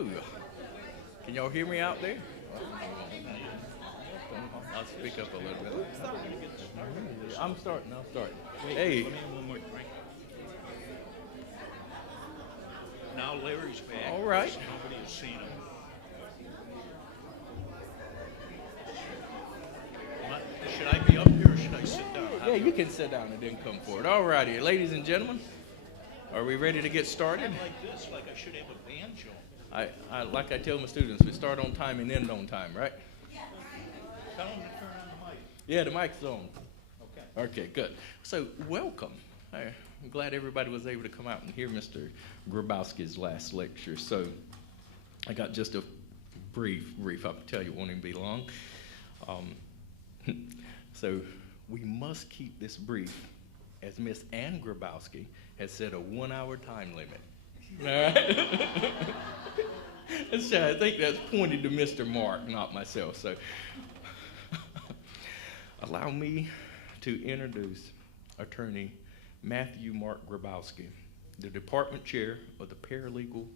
Hello. Can y'all hear me out there? I'll speak up a little bit. I'm starting. Wait, Hey. let me have one more drink. Now Larry's back. All right. Nobody has seen him. Should I be up here or should I sit down? Yeah, you can sit down and then come forward. All righty, ladies and gentlemen, are we ready to get started? I'm like this, like I should have a banjo. Like I tell my students, we start on time and end on time, right? Tell him to turn on the mic. Yeah, the mic's on. Okay. Okay, good. So, welcome. I'm glad everybody was able to come out and hear Mr. Grobosky's last lecture. So, I got just a brief. I can tell you it won't even be long. So, we must keep this brief, as Miss Ann Grobosky has set a 1-hour time limit. All right? So I think that's pointed to Mr. Mark, not myself. So, allow me to introduce Attorney Matthew Mark Grobosky, the Department Chair of the Paralegal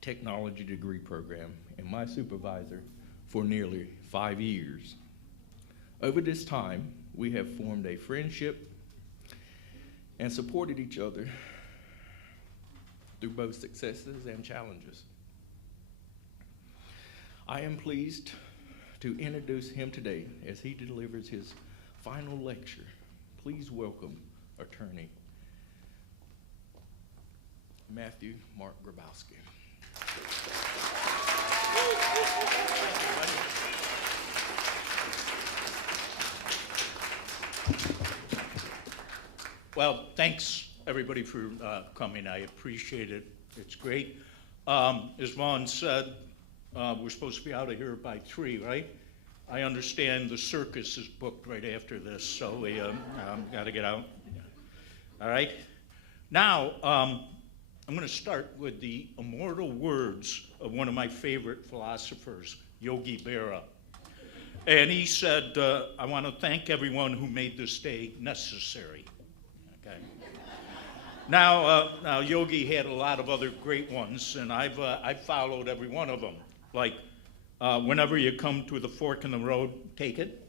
Technology Degree Program and my supervisor for nearly 5 years. Over this time, we have formed a friendship and supported each other through both successes and challenges. I am pleased to introduce him today as he delivers his final lecture. Please welcome Attorney Matthew Mark Grobosky. Well, thanks everybody for coming. I appreciate it. It's great. As Vaughn said, we're supposed to be out of here by 3, right? I understand the circus is booked right after this, so we got to get out. All right. Now, I'm going to start with the immortal words of one of my favorite philosophers, Yogi Berra. And he said, I want to thank everyone who made this day necessary. Okay. Now, Yogi had a lot of other great ones, and I've followed every one of them. Like, whenever you come to the fork in the road, take it.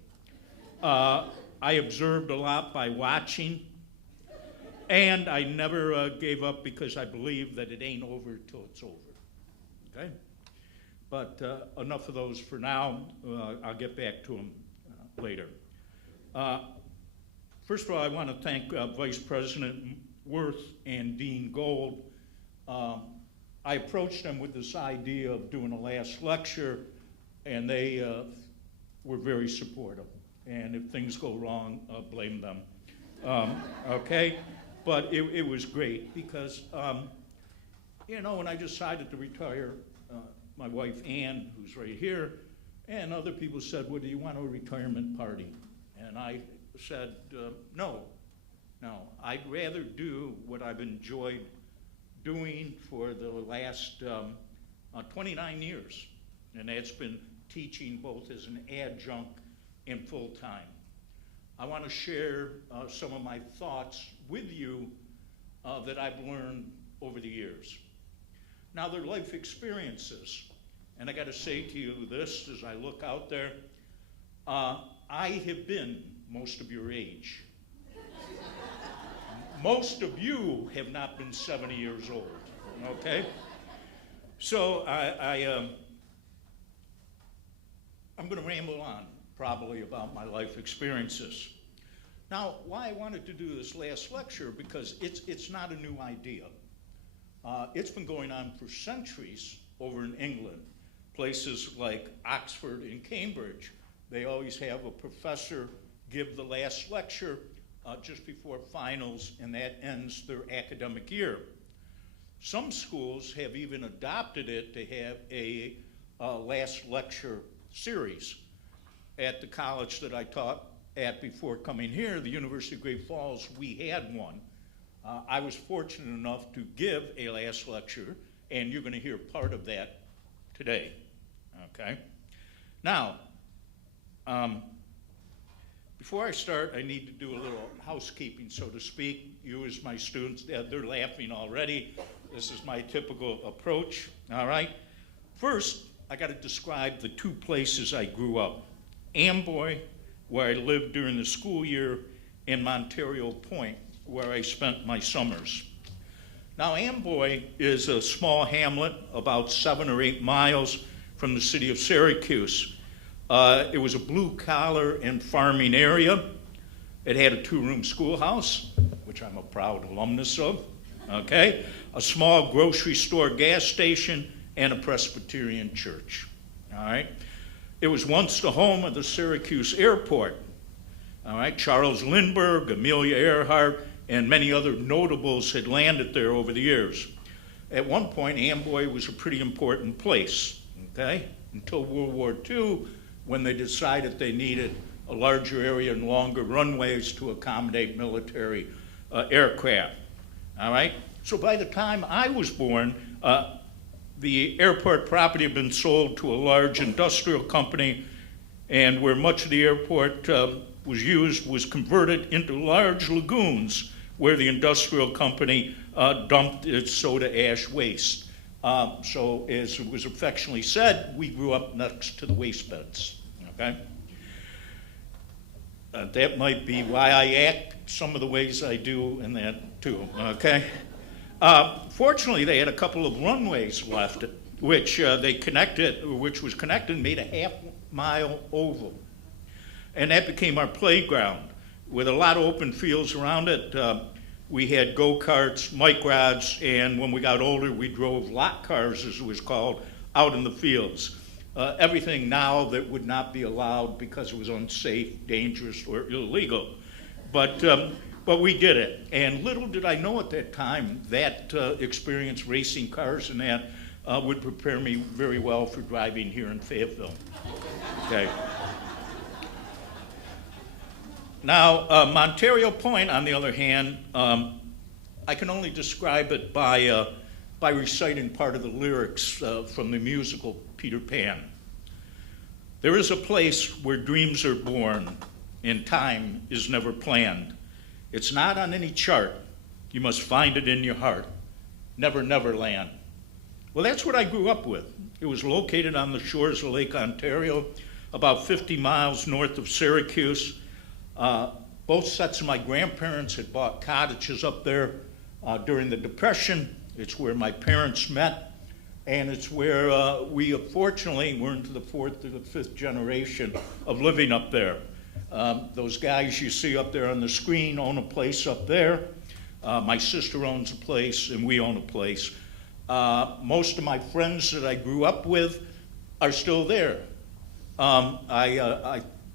I observed a lot by watching, and I never gave up because I believe that it ain't over till it's over. Okay? But enough of those for now. I'll get back to them later. First of all, I want to thank Vice President Worth and Dean Gold. I approached them with this idea of doing a last lecture, and they were very supportive. And if things go wrong, blame them. Okay? But it was great because, when I decided to retire, my wife Ann, who's right here, and other people said, well, do you want a retirement party? And I said, no, I'd rather do what I've enjoyed doing for the last 29 years, and that's been teaching both as an adjunct and full-time. I want to share some of my thoughts with you that I've learned over the years. Now, they're life experiences, and I got to say to you this as I look out there, I have been most of your age. Most of you have not been 70 years old, okay? So I'm going to ramble on probably about my life experiences. Now, why I wanted to do this last lecture, because it's not a new idea. It's been going on for centuries over in England. Places like Oxford and Cambridge, they always have a professor give the last lecture just before finals, and that ends their academic year. Some schools have even adopted it to have a last lecture series. At the college that I taught at before coming here, the University of Great Falls, we had one. I was fortunate enough to give a last lecture, and you're going to hear part of that today, okay? Now, before I start, I need to do a little housekeeping, so to speak. You as my students, they're laughing already. This is my typical approach, all right? First, I got to describe the two places I grew up. Amboy, where I lived during the school year, and Ontario Point, where I spent my summers. Now, Amboy is a small hamlet about 7 or 8 miles from the city of Syracuse. It was a blue-collar and farming area. It had a 2-room schoolhouse, which I'm a proud alumnus of, okay? A small grocery store, gas station, and a Presbyterian church, all right? It was once the home of the Syracuse Airport, all right? Charles Lindbergh, Amelia Earhart, and many other notables had landed there over the years. At one point, Amboy was a pretty important place, okay? Until World War II, when they decided they needed a larger area and longer runways to accommodate military aircraft, all right? So by the time I was born, the airport property had been sold to a large industrial company, and where much of the airport was used was converted into large lagoons where the industrial company dumped its soda ash waste. So as it was affectionately said, we grew up next to the waste beds, okay? That might be why I act some of the ways I do in that too, okay? Fortunately, they had a couple of runways left, which was connected and made a half-mile oval. And that became our playground. With a lot of open fields around it, we had go-karts, mic rods, and when we got older, we drove lot cars, as it was called, out in the fields. Everything now that would not be allowed because it was unsafe, dangerous, or illegal. But we did it. And little did I know at that time that experience racing cars and that would prepare me very well for driving here in Fayetteville. Okay. Now, Ontario Point, on the other hand, I can only describe it by reciting part of the lyrics from the musical Peter Pan. There is a place where dreams are born and time is never planned. It's not on any chart. You must find it in your heart. Never, never land. Well, that's what I grew up with. It was located on the shores of Lake Ontario, about 50 miles north of Syracuse. Both sets of my grandparents had bought cottages up there during the Depression. It's where my parents met, and it's where we fortunately were into the 4th or the 5th generation of living up there. Those guys you see up there on the screen own a place up there. My sister owns a place, and we own a place. Most of my friends that I grew up with are still there.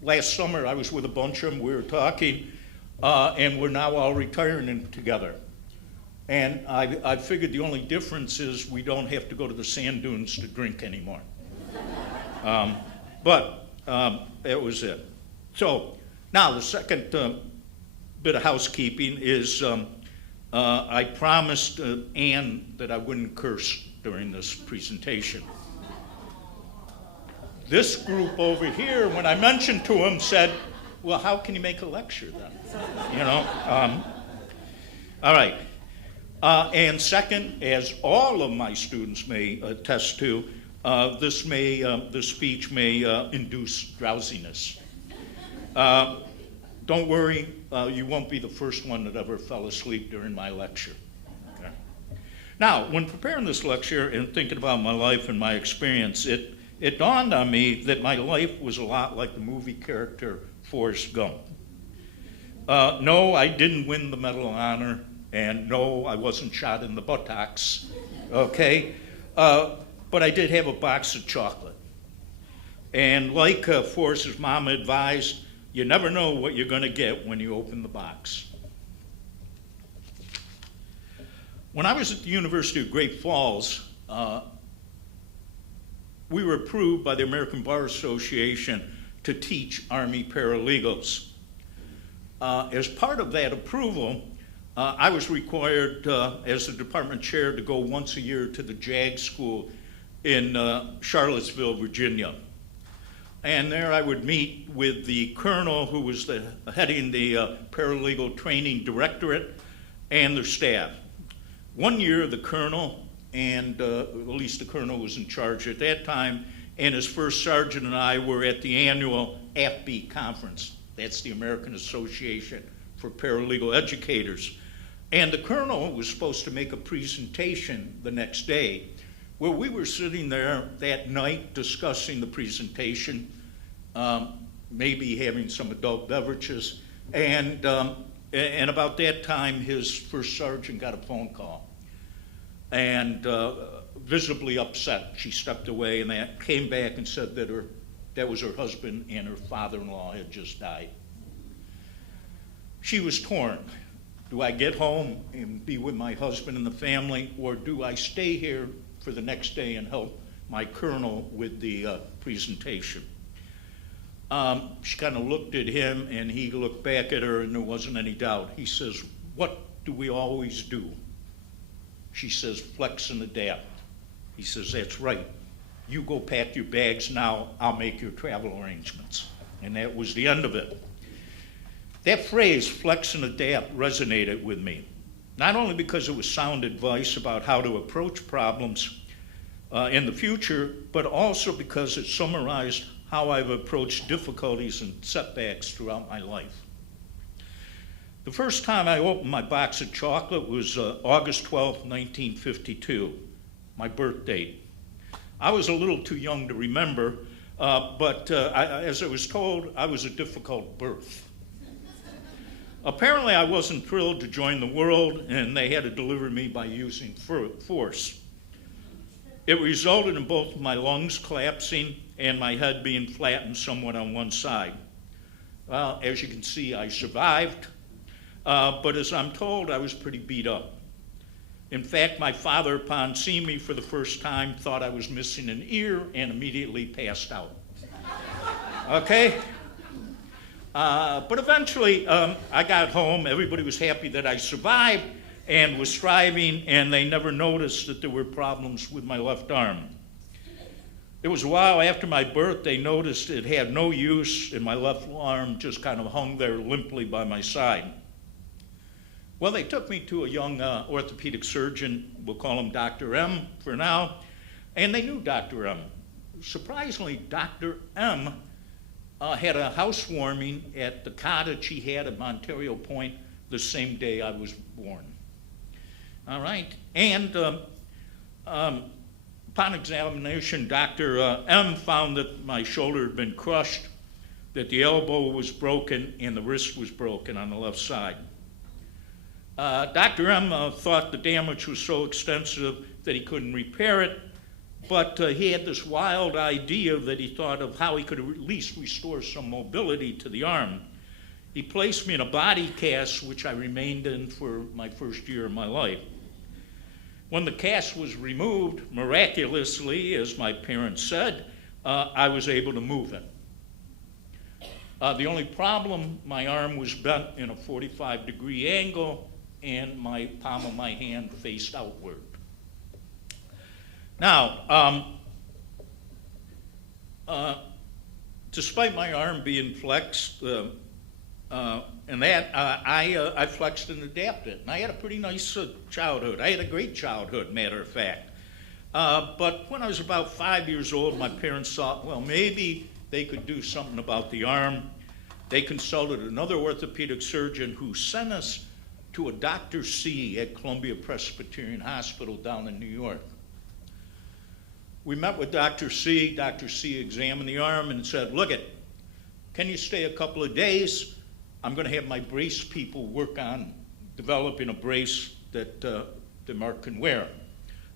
Last summer, I was with a bunch of them. We were talking, and we're now all retiring together. And I figured the only difference is we don't have to go to the sand dunes to drink anymore. But that was it. So now the second bit of housekeeping is I promised Ann that I wouldn't curse during this presentation. This group over here, when I mentioned to them, said, well, how can you make a lecture then? You know? All right. And second, as all of my students may attest to, this speech may induce drowsiness. Don't worry, you won't be the first one that ever fell asleep during my lecture. Okay. Now, when preparing this lecture and thinking about my life and my experience, it dawned on me that my life was a lot like the movie character Forrest Gump. No, I didn't win the Medal of Honor, and no, I wasn't shot in the buttocks, okay? But I did have a box of chocolate. And like Forrest's mom advised, you never know what you're going to get when you open the box. When I was at the University of Great Falls, we were approved by the American Bar Association to teach Army paralegals. As part of that approval, I was required as the department chair to go once a year to the JAG school in Charlottesville, Virginia. And there I would meet with the colonel who was heading the paralegal training directorate and their staff. 1 year, the colonel, and at least the colonel was in charge at that time, and his first sergeant and I were at the annual AFB conference. That's the American Association for Paralegal Educators. And the colonel was supposed to make a presentation the next day. Well, we were sitting there that night discussing the presentation, maybe having some adult beverages, and about that time, his first sergeant got a phone call, and visibly upset. She stepped away and came back and said that was her husband and her father-in-law had just died. She was torn. Do I get home and be with my husband and the family, or do I stay here for the next day and help my colonel with the presentation? She kind of looked at him, and he looked back at her, and there wasn't any doubt. He says, "What do we always do?" She says, "Flex and adapt." He says, "That's right. You go pack your bags now. I'll make your travel arrangements." And that was the end of it. That phrase, flex and adapt, resonated with me, not only because it was sound advice about how to approach problems in the future, but also because it summarized how I've approached difficulties and setbacks throughout my life. The first time I opened my box of chocolate was August 12, 1952, my birth date. I was a little too young to remember, but as I was told, I was a difficult birth. Apparently, I wasn't thrilled to join the world, and they had to deliver me by using force. It resulted in both my lungs collapsing and my head being flattened somewhat on one side. Well, as you can see, I survived, but as I'm told, I was pretty beat up. In fact, my father, upon seeing me for the first time, thought I was missing an ear and immediately passed out. Okay? But eventually, I got home. Everybody was happy that I survived and was thriving, and they never noticed that there were problems with my left arm. It was a while after my birth they noticed it had no use, and my left arm just kind of hung there limply by my side. Well, they took me to a young orthopedic surgeon, we'll call him Dr. M for now, and they knew Dr. M. Surprisingly, Dr. M had a housewarming at the cottage he had at Ontario Point the same day I was born. All right, and upon examination, Dr. M found that my shoulder had been crushed, that the elbow was broken, and the wrist was broken on the left side. Dr. M thought the damage was so extensive that he couldn't repair it, but he had this wild idea that he thought of how he could at least restore some mobility to the arm. He placed me in a body cast, which I remained in for my first year of my life. When the cast was removed, miraculously, as my parents said, I was able to move it. The only problem, my arm was bent in a 45-degree angle, and my palm of my hand faced outward. Now, despite my arm being flexed, and that, I flexed and adapted. And I had a pretty nice childhood. I had a great childhood, matter of fact. But when I was about 5 years old, my parents thought, well, maybe they could do something about the arm. They consulted another orthopedic surgeon who sent us to a Dr. C at Columbia Presbyterian Hospital down in New York. We met with Dr. C. Dr. C examined the arm and said, look it, can you stay a couple of days? I'm going to have my brace people work on developing a brace that Mark can wear.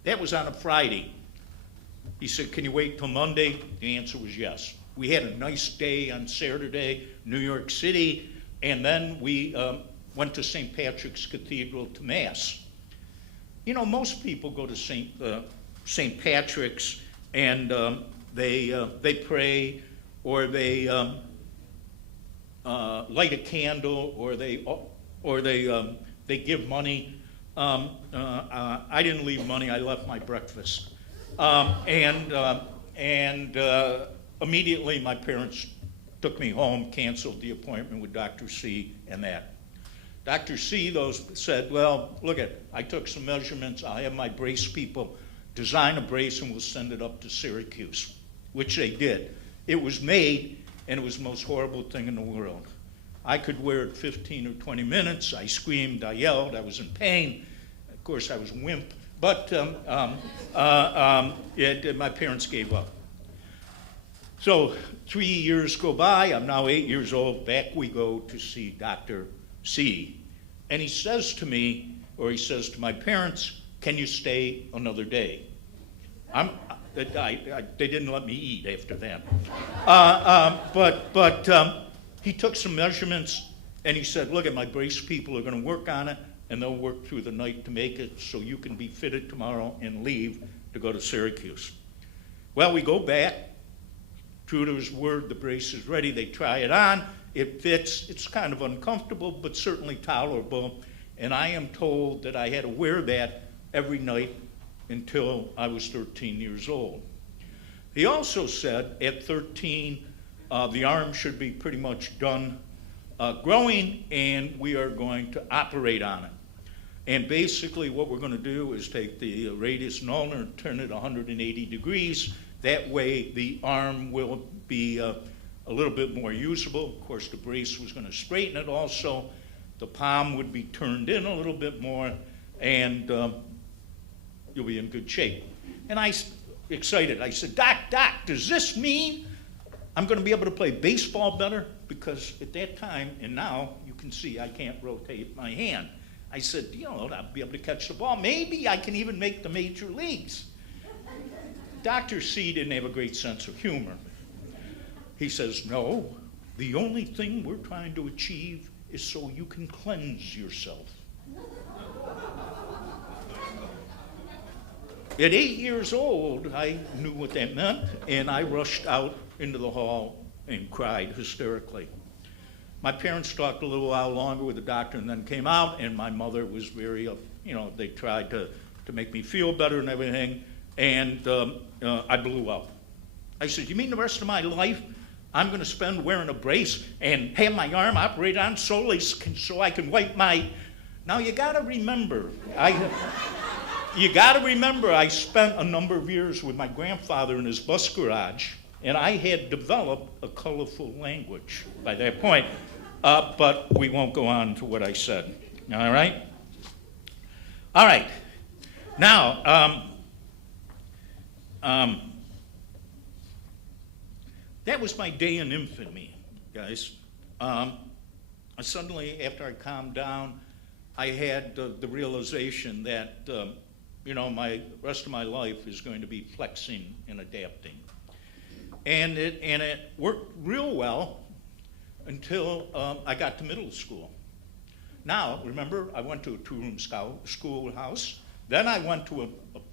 That was on a Friday. He said, can you wait till Monday? The answer was yes. We had a nice day on Saturday, New York City, and then we went to St. Patrick's Cathedral to Mass. You know, most people go to St. Patrick's and they pray, or they light a candle, or they give money. I didn't leave money. I left my breakfast, and immediately my parents took me home, canceled the appointment with Dr. C and that. Dr. C, though, said, well, look I took some measurements. I'll have my brace people design a brace and we'll send it up to Syracuse, which they did. It was made, and it was the most horrible thing in the world. I could wear it 15 or 20 minutes. I screamed, I yelled, I was in pain. Of course, I was a wimp, but my parents gave up. So 3 years go by. I'm now 8 years old. Back we go to see Dr. C. And he says to me, or he says to my parents, can you stay another day? They didn't let me eat after that. But he took some measurements and he said, look, my brace people are going to work on it and they'll work through the night to make it so you can be fitted tomorrow and leave to go to Syracuse. Well, we go back. True to his word, the brace is ready. They try it on. It fits. It's kind of uncomfortable, but certainly tolerable. And I am told that I had to wear that every night until I was 13 years old. He also said at 13, the arm should be pretty much done growing, and we are going to operate on it. And basically what we're going to do is take the radius and ulnar and turn it 180 degrees. That way the arm will be a little bit more usable. Of course, the brace was going to straighten it also. The palm would be turned in a little bit more, and you'll be in good shape. And I excited. I said, Doc, does this mean I'm going to be able to play baseball better? Because at that time, and now you can see I can't rotate my hand. I said, I'll be able to catch the ball. Maybe I can even make the major leagues. Dr. C didn't have a great sense of humor. He says, no, the only thing we're trying to achieve is so you can cleanse yourself. At 8 years old, I knew what that meant, and I rushed out into the hall and cried hysterically. My parents talked a little while longer with the doctor and then came out, and my mother was very, they tried to make me feel better and everything, and I blew up. I said, you mean the rest of my life I'm going to spend wearing a brace and have my arm operated on solely so I can wipe my... Now you got to remember, I spent a number of years with my grandfather in his bus garage, and I had developed a colorful language by that point. But we won't go on to what I said. All right? All right. Now, that was my day in infamy, guys. Suddenly, after I calmed down, I had the realization that, my rest of my life is going to be flexing and adapting. And it worked real well until I got to middle school. Now, remember, I went to a two-room schoolhouse. Then I went to a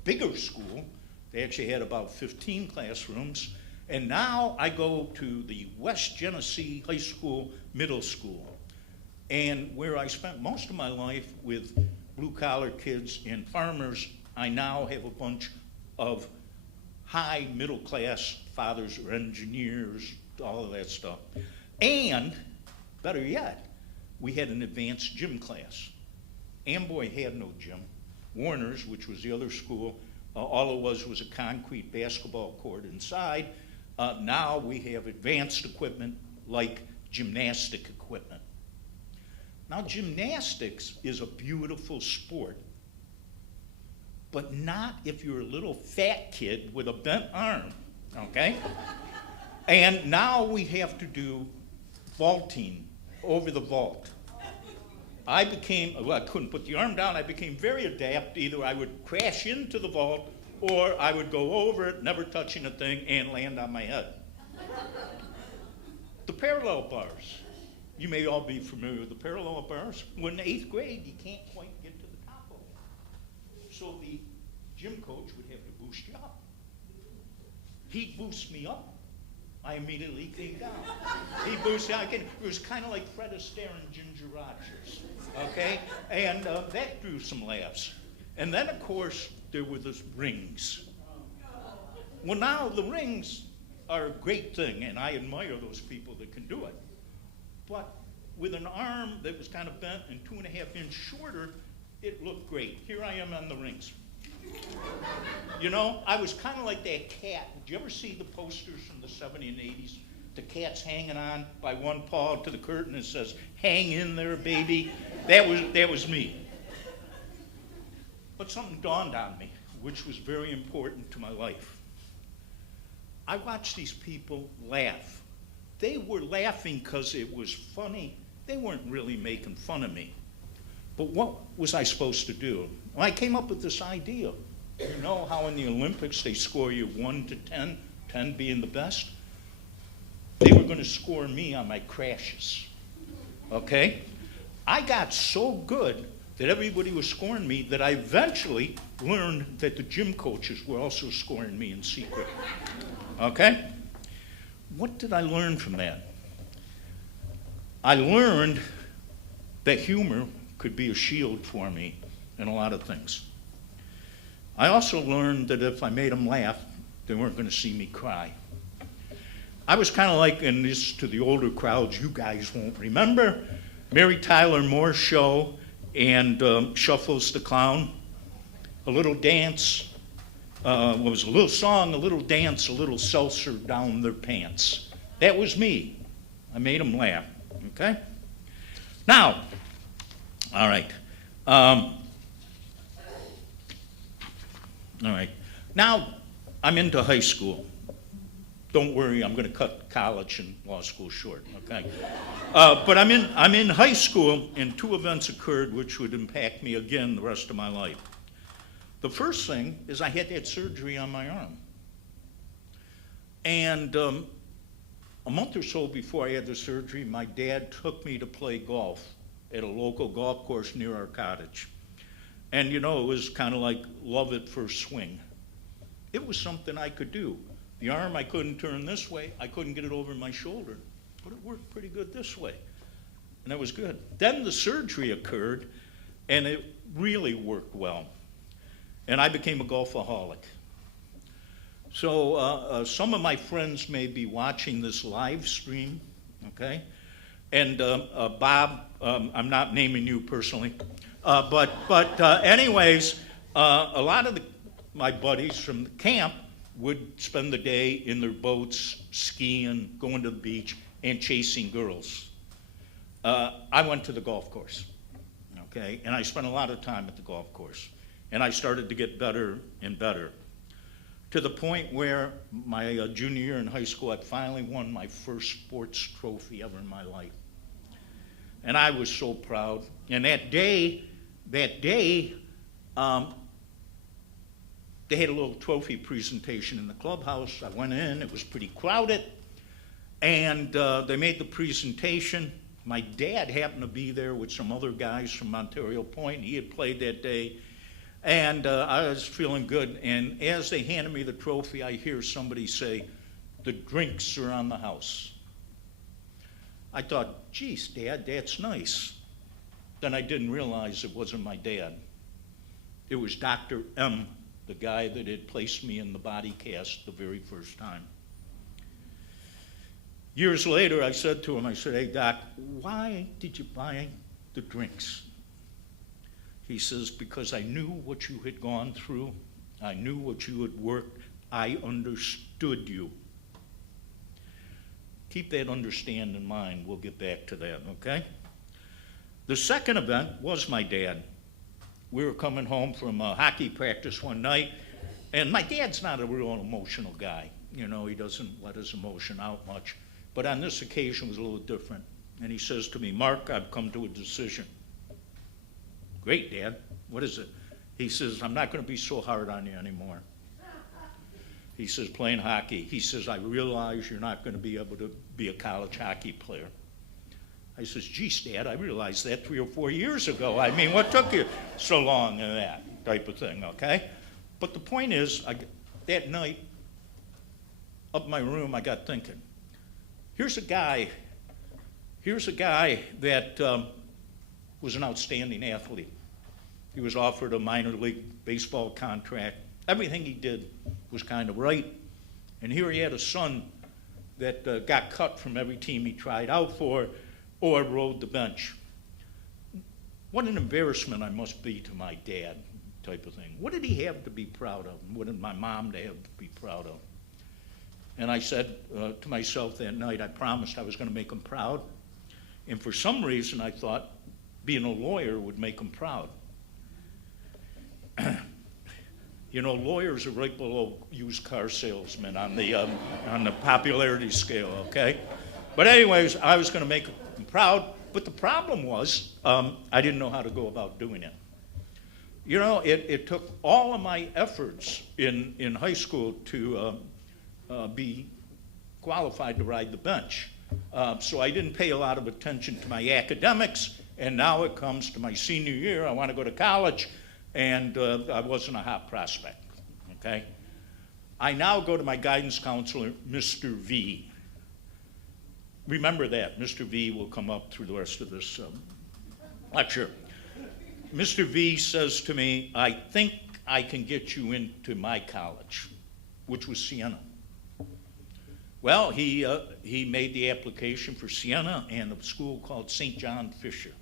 bigger school. They actually had about 15 classrooms. And now I go to the West Genesee High School Middle School, and where I spent most of my life with blue-collar kids and farmers, I now have a bunch of high middle-class fathers or engineers, all of that stuff. And, better yet, we had an advanced gym class. Amboy had no gym. Warner's, which was the other school, all it was a concrete basketball court inside. Now we have advanced equipment like gymnastic equipment. Now gymnastics is a beautiful sport, but not if you're a little fat kid with a bent arm, okay? And now we have to do vaulting over the vault. I couldn't put the arm down. I became very adept. Either I would crash into the vault or I would go over it, never touching a thing, and land on my head. The parallel bars. You may all be familiar with the parallel bars. When in 8th grade, you can't quite get to the top of them. So the gym coach would have to boost you up. He'd boost me up. I immediately came down. He boosted me. It was kind of like Fred Astaire and Ginger Rogers, okay? And that drew some laughs. And then, of course, there were the rings. Well, now the rings are a great thing, and I admire those people that can do it. But with an arm that was kind of bent and 2.5 inches shorter, it looked great. Here I am on the rings. You know, I was kind of like that cat. Did you ever see the posters from the 70s and 80s? The cat's hanging on by one paw to the curtain and says, "Hang in there, baby." That was me. But something dawned on me, which was very important to my life. I watched these people laugh. They were laughing because it was funny. They weren't really making fun of me. But what was I supposed to do? Well, I came up with this idea. You know how in the Olympics they score you 1 to 10, 10 being the best? They were going to score me on my crashes. Okay? I got so good that everybody was scoring me that I eventually learned that the gym coaches were also scoring me in secret. Okay? What did I learn from that? I learned that humor could be a shield for me in a lot of things. I also learned that if I made them laugh, they weren't going to see me cry. I was kind of like, and this to the older crowds, you guys won't remember, Mary Tyler Moore's show and Shuffles the Clown. A little dance, was a little song, a little dance, a little seltzer down their pants. That was me. I made them laugh, okay? Now, all right. All right. Now, I'm into high school. Don't worry, I'm going to cut college and law school short, okay? But I'm in high school, and 2 events occurred which would impact me again the rest of my life. The first thing is I had that surgery on my arm. And a month or so before I had the surgery, my dad took me to play golf at a local golf course near our cottage. And you know, it was kind of like love at first swing. It was something I could do. The arm I couldn't turn this way, I couldn't get it over my shoulder, but it worked pretty good this way. And that was good. Then the surgery occurred, and it really worked well. And I became a golfaholic. So some of my friends may be watching this live stream, okay? And Bob, I'm not naming you personally, but anyways, a lot of my buddies from the camp would spend the day in their boats, skiing, going to the beach, and chasing girls. I went to the golf course, okay? And I spent a lot of time at the golf course. And I started to get better and better, to the point where my junior year in high school, I finally won my first sports trophy ever in my life. And I was so proud. And that day, they had a little trophy presentation in the clubhouse. I went in, it was pretty crowded, and they made the presentation. My dad happened to be there with some other guys from Ontario Point. He had played that day, and I was feeling good. And as they handed me the trophy, I hear somebody say, "The drinks are on the house." I thought, geez, Dad, that's nice. Then I didn't realize it wasn't my dad. It was Dr. M., the guy that had placed me in the body cast the very first time. Years later, I said to him, I said, "Hey, Doc, why did you buy the drinks?" He says, "Because I knew what you had gone through. I knew what you had worked. I understood you." Keep that understand in mind. We'll get back to that, okay? The second event was my dad. We were coming home from a hockey practice one night, and my dad's not a real emotional guy. You know, he doesn't let his emotion out much. But on this occasion, it was a little different. And he says to me, "Mark, I've come to a decision." "Great, Dad. What is it?" He says, "I'm not going to be so hard on you anymore." He says, "Playing hockey." He says, "I realize you're not going to be able to be a college hockey player." I says, "Geez, Dad, I realized that 3 or 4 years ago. I mean, what took you so long and that type of thing, okay?" But the point is, that night, up in my room, I got thinking, here's a guy that was an outstanding athlete. He was offered a minor league baseball contract. Everything he did was kind of right. And here he had a son that got cut from every team he tried out for, or rode the bench. What an embarrassment I must be to my dad, type of thing. What did he have to be proud of? And what did my mom have to be proud of? And I said to myself that night, I promised I was going to make him proud. And for some reason, I thought being a lawyer would make him proud. You know, lawyers are right below used car salesmen on the popularity scale, okay? But anyways, I was going to make him proud. But the problem was, I didn't know how to go about doing it. You know, it took all of my efforts in high school to be qualified to ride the bench. So I didn't pay a lot of attention to my academics, and now it comes to my senior year, I want to go to college, and I wasn't a hot prospect, okay? I now go to my guidance counselor, Mr. V. Remember that, Mr. V will come up through the rest of this lecture. Mr. V says to me, I think I can get you into my college, which was Siena. Well, he made the application for Siena and a school called St. John Fisher.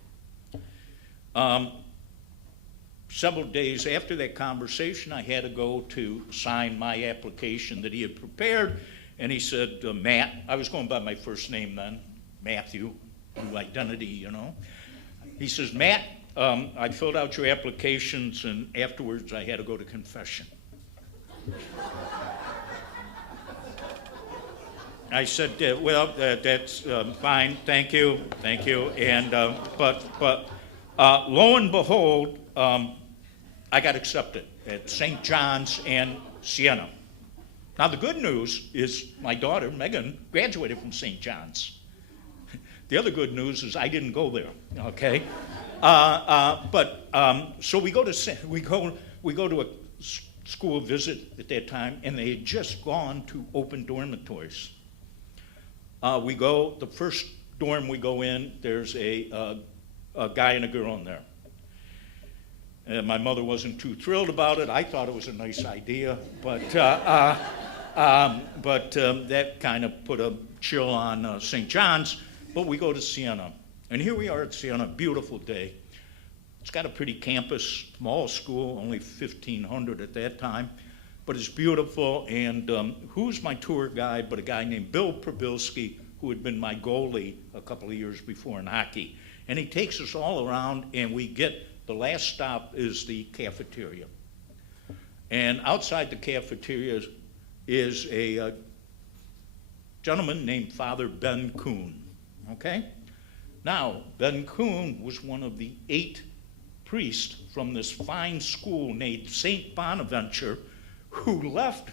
Several days after that conversation, I had to go to sign my application that he had prepared, and he said, Matt, I was going by my first name then, Matthew, new identity, you know. He says, Matt, I filled out your applications, and afterwards I had to go to confession. I said, well, that's fine, thank you, and but lo and behold, I got accepted at St. John's and Siena. Now the good news is my daughter, Megan, graduated from St. John's. The other good news is I didn't go there, okay? So we go to a school visit at that time, and they had just gone to open dormitories. The first dorm we go in, there's a guy and a girl in there. And my mother wasn't too thrilled about it. I thought it was a nice idea, but that kind of put a chill on St. John's. But we go to Siena, and here we are at Siena, beautiful day. It's got a pretty campus, small school, only 1,500 at that time, but it's beautiful. And who's my tour guide but a guy named Bill Probylski, who had been my goalie a couple of years before in hockey. And he takes us all around, and the last stop is the cafeteria. And outside the cafeteria is a gentleman named Father Ben Kuhn, okay? Now, Ben Kuhn was one of the 8 priests from this fine school named St. Bonaventure, who left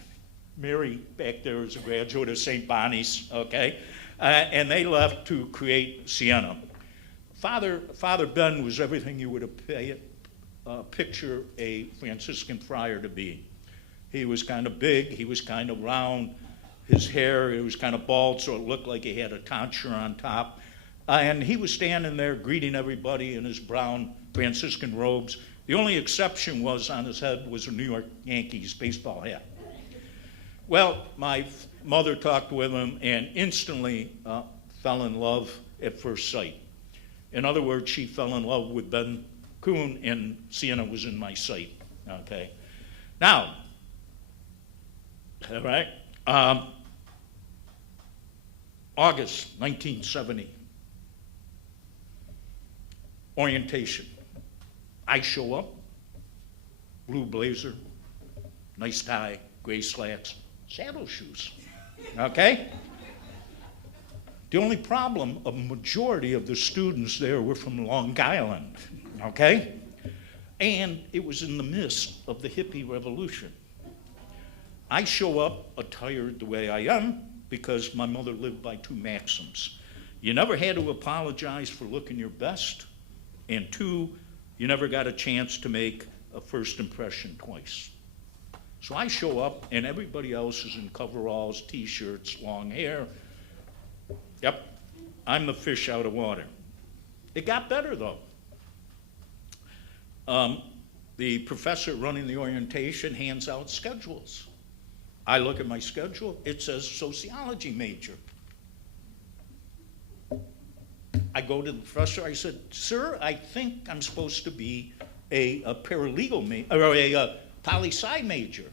Mary back there as a graduate of St. Bonnie's, okay? And they left to create Siena. Father Ben was everything you would picture a Franciscan friar to be. He was kind of big, he was kind of round, his hair, it was kind of bald, so it looked like he had a tonsure on top. And he was standing there greeting everybody in his brown Franciscan robes. The only exception was on his head was a New York Yankees baseball hat. Well, my mother talked with him and instantly fell in love at first sight. In other words, she fell in love with Ben Kuhn, and Siena was in my sight, okay? Now, all right, August 1970, orientation. I show up, blue blazer, nice tie, gray slacks, saddle shoes, okay? The only problem, a majority of the students there were from Long Island, okay? And it was in the midst of the hippie revolution. I show up attired the way I am because my mother lived by 2 maxims. You never had to apologize for looking your best, and 2, you never got a chance to make a first impression twice. So I show up, and everybody else is in coveralls, T-shirts, long hair. Yep, I'm the fish out of water. It got better, though. The professor running the orientation hands out schedules. I look at my schedule, it says sociology major. I go to the professor, I said, sir, I think I'm supposed to be a paralegal or a poli-sci major.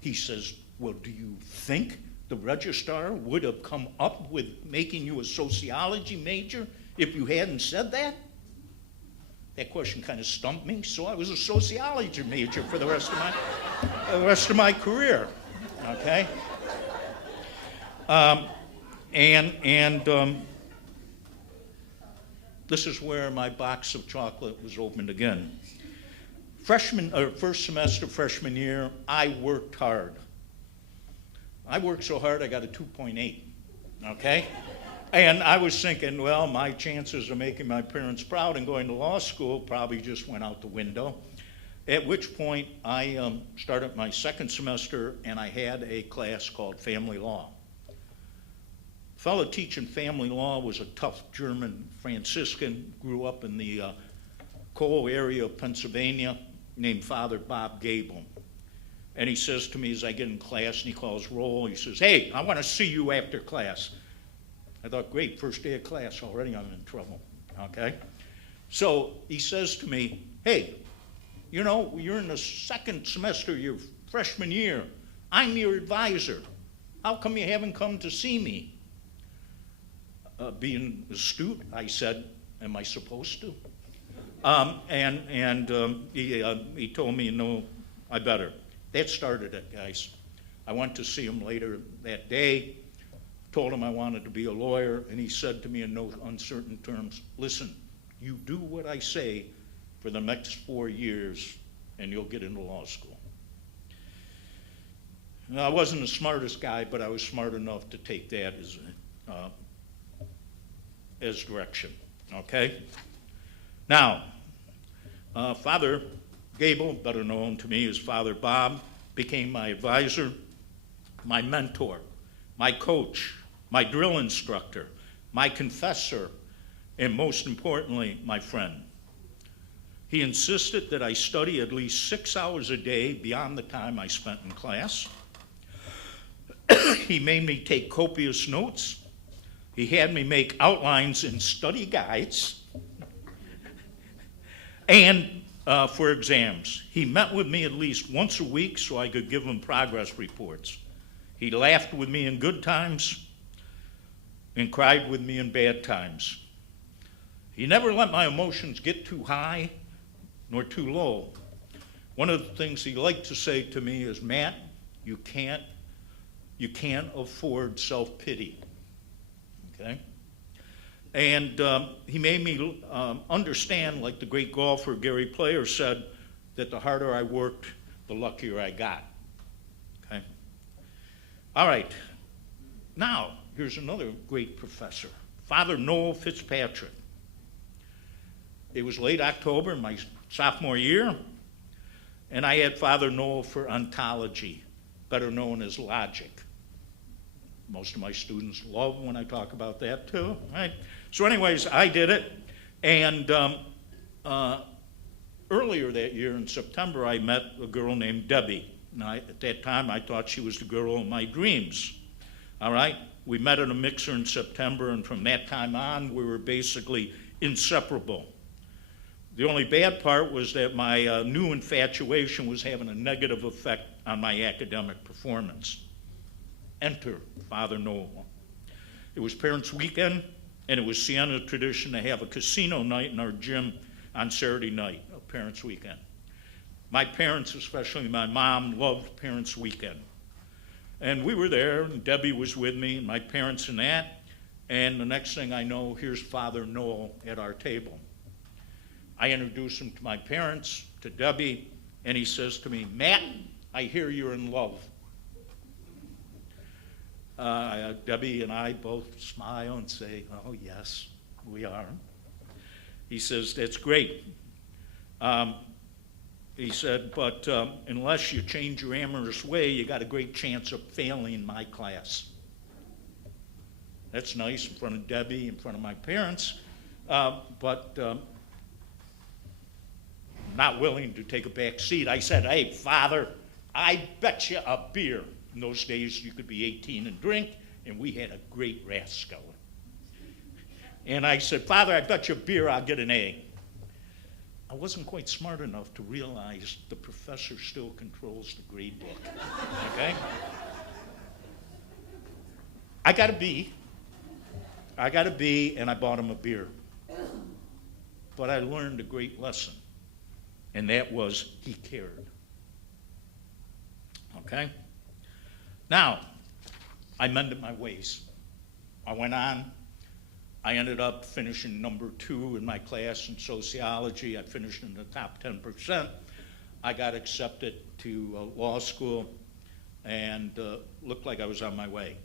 He says, well, do you think the registrar would have come up with making you a sociology major if you hadn't said that? That question kind of stumped me, so I was a sociology major for the rest of my career. Okay, this is where my box of chocolate was opened again. First semester freshman year, I worked hard. I worked so hard I got a 2.8. Okay. And I was thinking, well, my chances of making my parents proud and going to law school probably just went out the window. At which point, I started my second semester, and I had a class called Family Law. The fellow teaching family law was a tough German Franciscan, grew up in the coal area of Pennsylvania, named Father Bob Gable. And he says to me as I get in class, and he calls roll, he says, hey, I want to see you after class. I thought, great, first day of class, already I'm in trouble, okay? So he says to me, hey, you know, you're in the second semester of your freshman year. I'm your advisor. How come you haven't come to see me? Being astute, I said, am I supposed to? He told me, no, I better. That started it, guys. I went to see him later that day, told him I wanted to be a lawyer, and he said to me in no uncertain terms, listen, you do what I say for the next 4 years, and you'll get into law school. Now, I wasn't the smartest guy, but I was smart enough to take that as direction, okay? Now, Father Gable, better known to me as Father Bob, became my advisor, my mentor, my coach, my drill instructor, my confessor, and most importantly, my friend. He insisted that I study at least 6 hours a day beyond the time I spent in class. He made me take copious notes. He had me make outlines and study guides. And for exams. He met with me at least once a week so I could give him progress reports. He laughed with me in good times and cried with me in bad times. He never let my emotions get too high nor too low. One of the things he liked to say to me is, Matt, you can't afford self-pity, okay? And he made me understand, like the great golfer Gary Player said, that the harder I worked, the luckier I got, okay? All right, now, here's another great professor, Father Noel Fitzpatrick. It was late October, my sophomore year, and I had Father Noel for ontology, better known as logic. Most of my students love when I talk about that too, right? So anyways, I did it, and earlier that year in September, I met a girl named Debbie. And at that time, I thought she was the girl of my dreams, all right? We met at a mixer in September, and from that time on, we were basically inseparable. The only bad part was that my new infatuation was having a negative effect on my academic performance. Enter Father Noel. It was Parents' Weekend, and it was Sienna tradition to have a casino night in our gym on Saturday night, a Parents' Weekend. My parents, especially my mom, loved Parents' Weekend. And we were there, and Debbie was with me, and my parents and that, and the next thing I know, here's Father Noel at our table. I introduced him to my parents, to Debbie, and he says to me, Matt, I hear you're in love. Debbie and I both smile and say, oh, yes, we are. He says, that's great. He said, but unless you change your amorous way, you got a great chance of failing my class. That's nice in front of Debbie, in front of my parents, but not willing to take a back seat. I said, hey, Father, I bet you a beer. In those days, you could be 18 and drink, and we had a great rascal. And I said, Father, I bet you a beer I'll get an A. I wasn't quite smart enough to realize the professor still controls the grade book, okay? I got a B, and I bought him a beer. But I learned a great lesson, and that was he cared, okay? Now, I mended my ways. I went on. I ended up finishing number 2 in my class in sociology. I finished in the top 10%. I got accepted to law school and looked like I was on my way.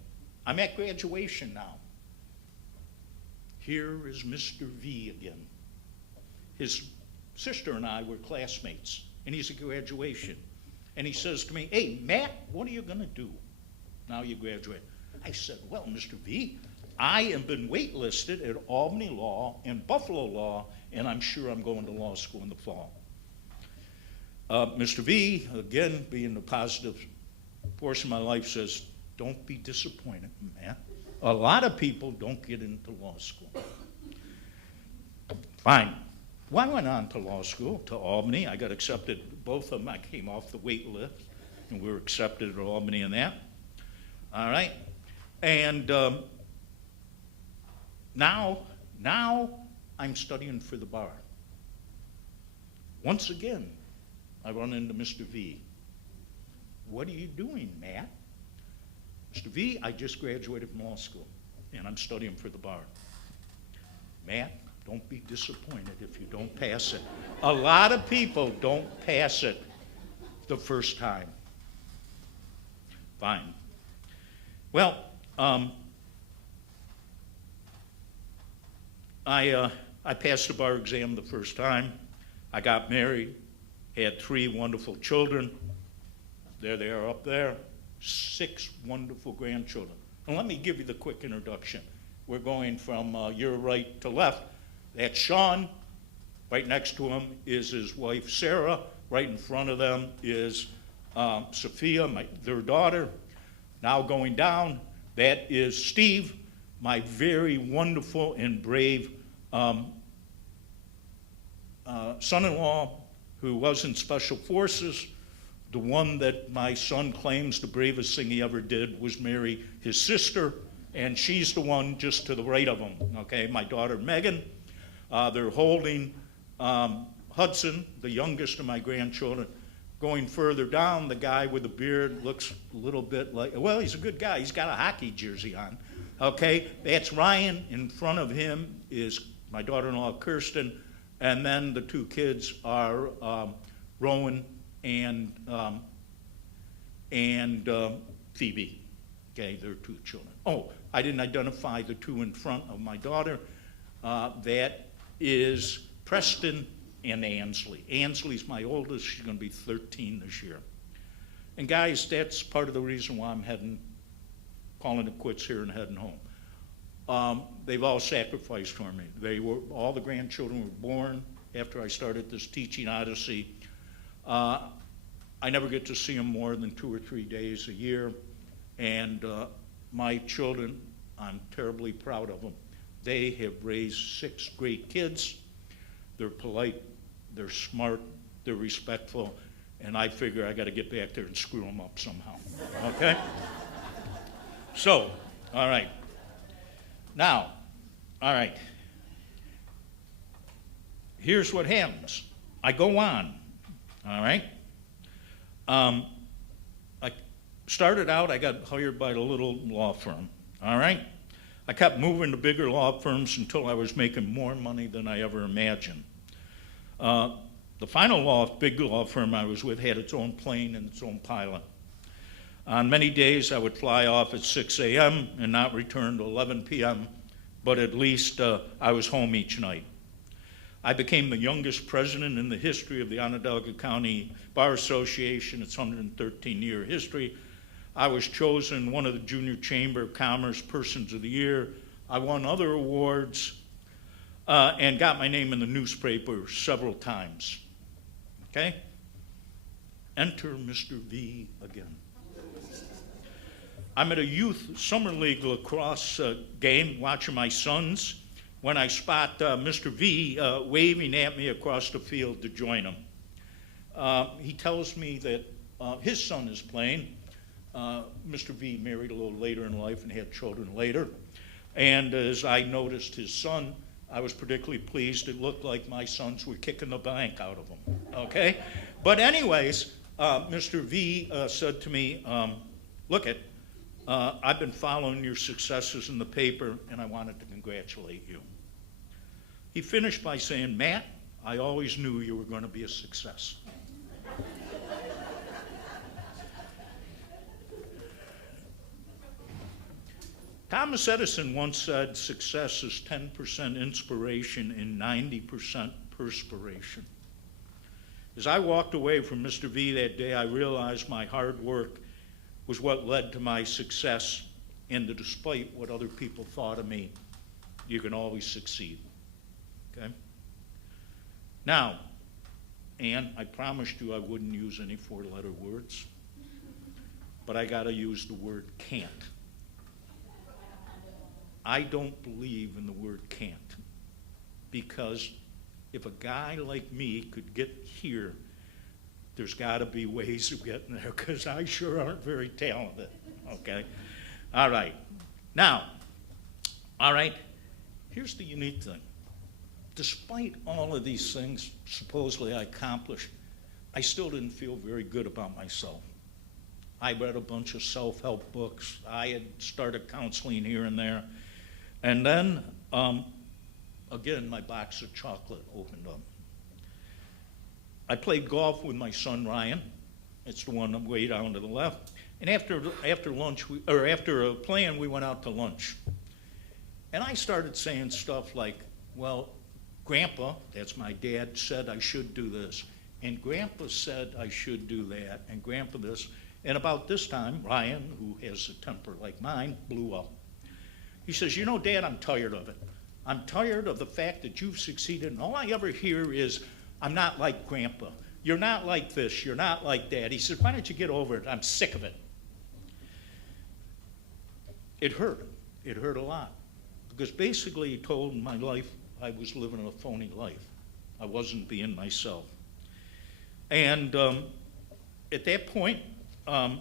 I'm at graduation now. Here is Mr. V again. His sister and I were classmates, and he's at graduation. And he says to me, hey, Matt, what are you going to do now you graduate? I said, well, Mr. V, I have been waitlisted at Albany Law and Buffalo Law, and I'm sure I'm going to law school in the fall. Mr. V, again, being the positive portion of my life, says, don't be disappointed, Matt. A lot of people don't get into law school. Fine. Well, I went on to law school, to Albany. I got accepted, both of them. I came off the wait list, and we were accepted at Albany and that. All right. And now I'm studying for the bar. Once again, I run into Mr. V. What are you doing, Matt? Mr. V, I just graduated from law school, and I'm studying for the bar. Matt, don't be disappointed if you don't pass it. A lot of people don't pass it the first time. Fine. Well, I passed the bar exam the first time. I got married, had 3 wonderful children. There they are up there. 6 wonderful grandchildren. And let me give you the quick introduction. We're going from your right to left. That's Sean. Right next to him is his wife, Sarah. Right in front of them is Sophia, their daughter. Now going down, that is Steve, my very wonderful and brave son-in-law who was in Special Forces. The one that my son claims the bravest thing he ever did was marry his sister, and she's the one just to the right of him, okay? My daughter, Megan. They're holding Hudson, the youngest of my grandchildren. Going further down, the guy with the beard looks a little bit like, well, he's a good guy. He's got a hockey jersey on, okay? That's Ryan. In front of him is my daughter-in-law, Kirsten, and then the 2 kids are Rowan and Phoebe. Okay, they're 2 children. Oh, I didn't identify the 2 in front of my daughter. That is Preston and Ansley. Ansley's my oldest. She's going to be 13 this year. And guys, that's part of the reason why I'm calling it quits here and heading home. They've all sacrificed for me. All the grandchildren were born after I started this teaching odyssey. I never get to see them more than 2 or 3 days a year. And my children, I'm terribly proud of them. They have raised 6 great kids. They're polite, they're smart, they're respectful, and I figure I got to get back there and screw them up somehow, okay? So, all right. Now, all right. Here's what happens. I go on, all right? I started out, I got hired by a little law firm, all right? I kept moving to bigger law firms until I was making more money than I ever imagined. The final big law firm I was with had its own plane and its own pilot. On many days, I would fly off at 6 a.m. and not return to 11 p.m., but at least I was home each night. I became the youngest president in the history of the Onondaga County Bar Association, its 113-year history. I was chosen one of the Junior Chamber of Commerce Persons of the Year. I won other awards and got my name in the newspaper several times. Okay? Enter Mr. V again. I'm at a youth summer league lacrosse game watching my sons, when I spot Mr. V waving at me across the field to join him. He tells me that his son is playing. Mr. V married a little later in life and had children later. And as I noticed his son, I was particularly pleased. It looked like my sons were kicking the bank out of him, okay? But anyways, Mr. V said to me, look it, I've been following your successes in the paper, and I wanted to congratulate you. He finished by saying, Matt, I always knew you were going to be a success. Thomas Edison once said success is 10% inspiration and 90% perspiration. As I walked away from Mr. V that day, I realized my hard work was what led to my success, and that despite what other people thought of me, you can always succeed. Okay? Now, Ann, I promised you I wouldn't use any four-letter words, but I got to use the word can't. I don't believe in the word can't, because if a guy like me could get here, there's got to be ways of getting there, because I sure aren't very talented, okay? All right. Now, all right, here's the unique thing. Despite all of these things supposedly I accomplished, I still didn't feel very good about myself. I read a bunch of self-help books. I had started counseling here and there. And then, again, my box of chocolate opened up. I played golf with my son, Ryan. It's the one way down to the left. And after lunch, after playing, we went out to lunch. And I started saying stuff like, well, Grandpa, that's my dad, said I should do this. And Grandpa said I should do that. And Grandpa this. And about this time, Ryan, who has a temper like mine, blew up. He says, you know, Dad, I'm tired of it. I'm tired of the fact that you've succeeded, and all I ever hear is, I'm not like Grandpa. You're not like this. You're not like that. He said, why don't you get over it? I'm sick of it. It hurt. It hurt a lot. Because basically he told my life I was living a phony life. I wasn't being myself. And at that point, kind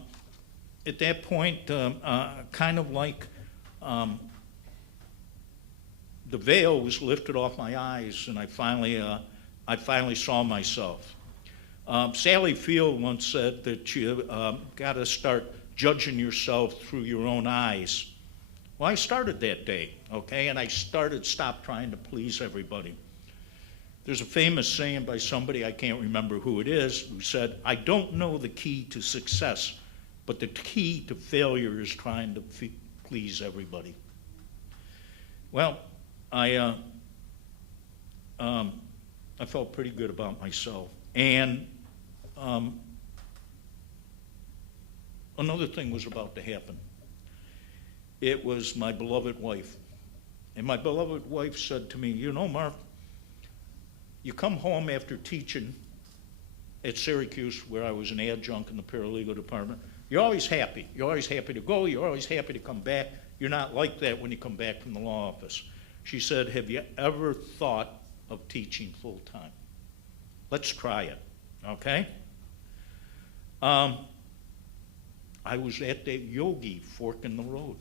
of like the veil was lifted off my eyes, and I finally saw myself. Sally Field once said that you got to start judging yourself through your own eyes. Well, I started that day, okay, and I stopped trying to please everybody. There's a famous saying by somebody, I can't remember who it is, who said, I don't know the key to success, but the key to failure is trying to please everybody. Well, I felt pretty good about myself. And another thing was about to happen. It was my beloved wife. And my beloved wife said to me, you know, Mark, you come home after teaching at Syracuse, where I was an adjunct in the paralegal department. You're always happy. You're always happy to go. You're always happy to come back. You're not like that when you come back from the law office. She said, have you ever thought of teaching full time? Let's try it, okay? I was at that yogi fork in the road.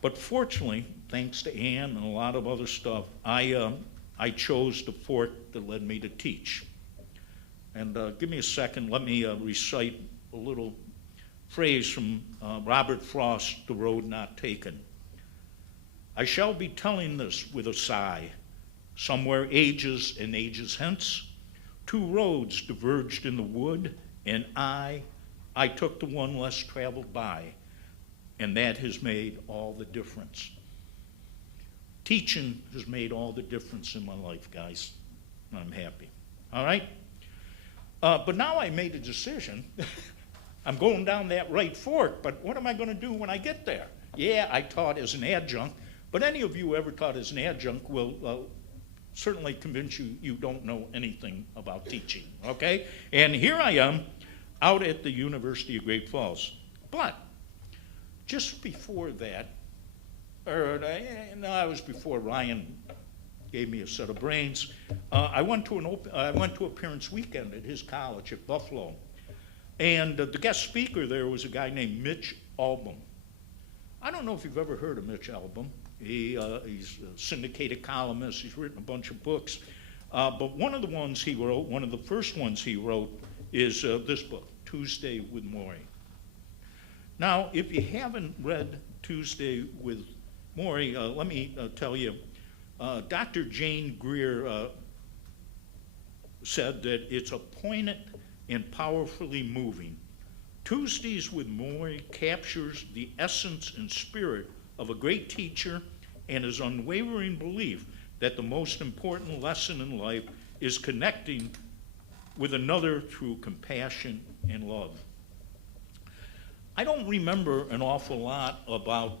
But fortunately, thanks to Ann and a lot of other stuff, I chose the fork that led me to teach. And give me a second, let me recite a little phrase from Robert Frost, The Road Not Taken. I shall be telling this with a sigh. Somewhere ages and ages hence, two roads diverged in the wood, and I took the one less traveled by, and that has made all the difference. Teaching has made all the difference in my life, guys. I'm happy. All right? But now I made a decision. I'm going down that right fork, but what am I going to do when I get there? Yeah, I taught as an adjunct, but any of you who ever taught as an adjunct will certainly convince you you don't know anything about teaching, okay? And here I am out at the University of Great Falls. But just before that, No, I was before Ryan gave me a set of brains. I went to a parents' weekend at his college at Buffalo, and the guest speaker there was a guy named Mitch Albom. I don't know if you've ever heard of Mitch Albom. He's a syndicated columnist. He's written a bunch of books, but one of the ones he wrote, one of the first ones he wrote, is this book, Tuesday with Morrie. Now, if you haven't read Tuesday with Morrie, let me tell you, Dr. Jane Greer said that it's a poignant and powerfully moving. Tuesdays with Morrie captures the essence and spirit of a great teacher and his unwavering belief that the most important lesson in life is connecting with another through compassion and love. I don't remember an awful lot about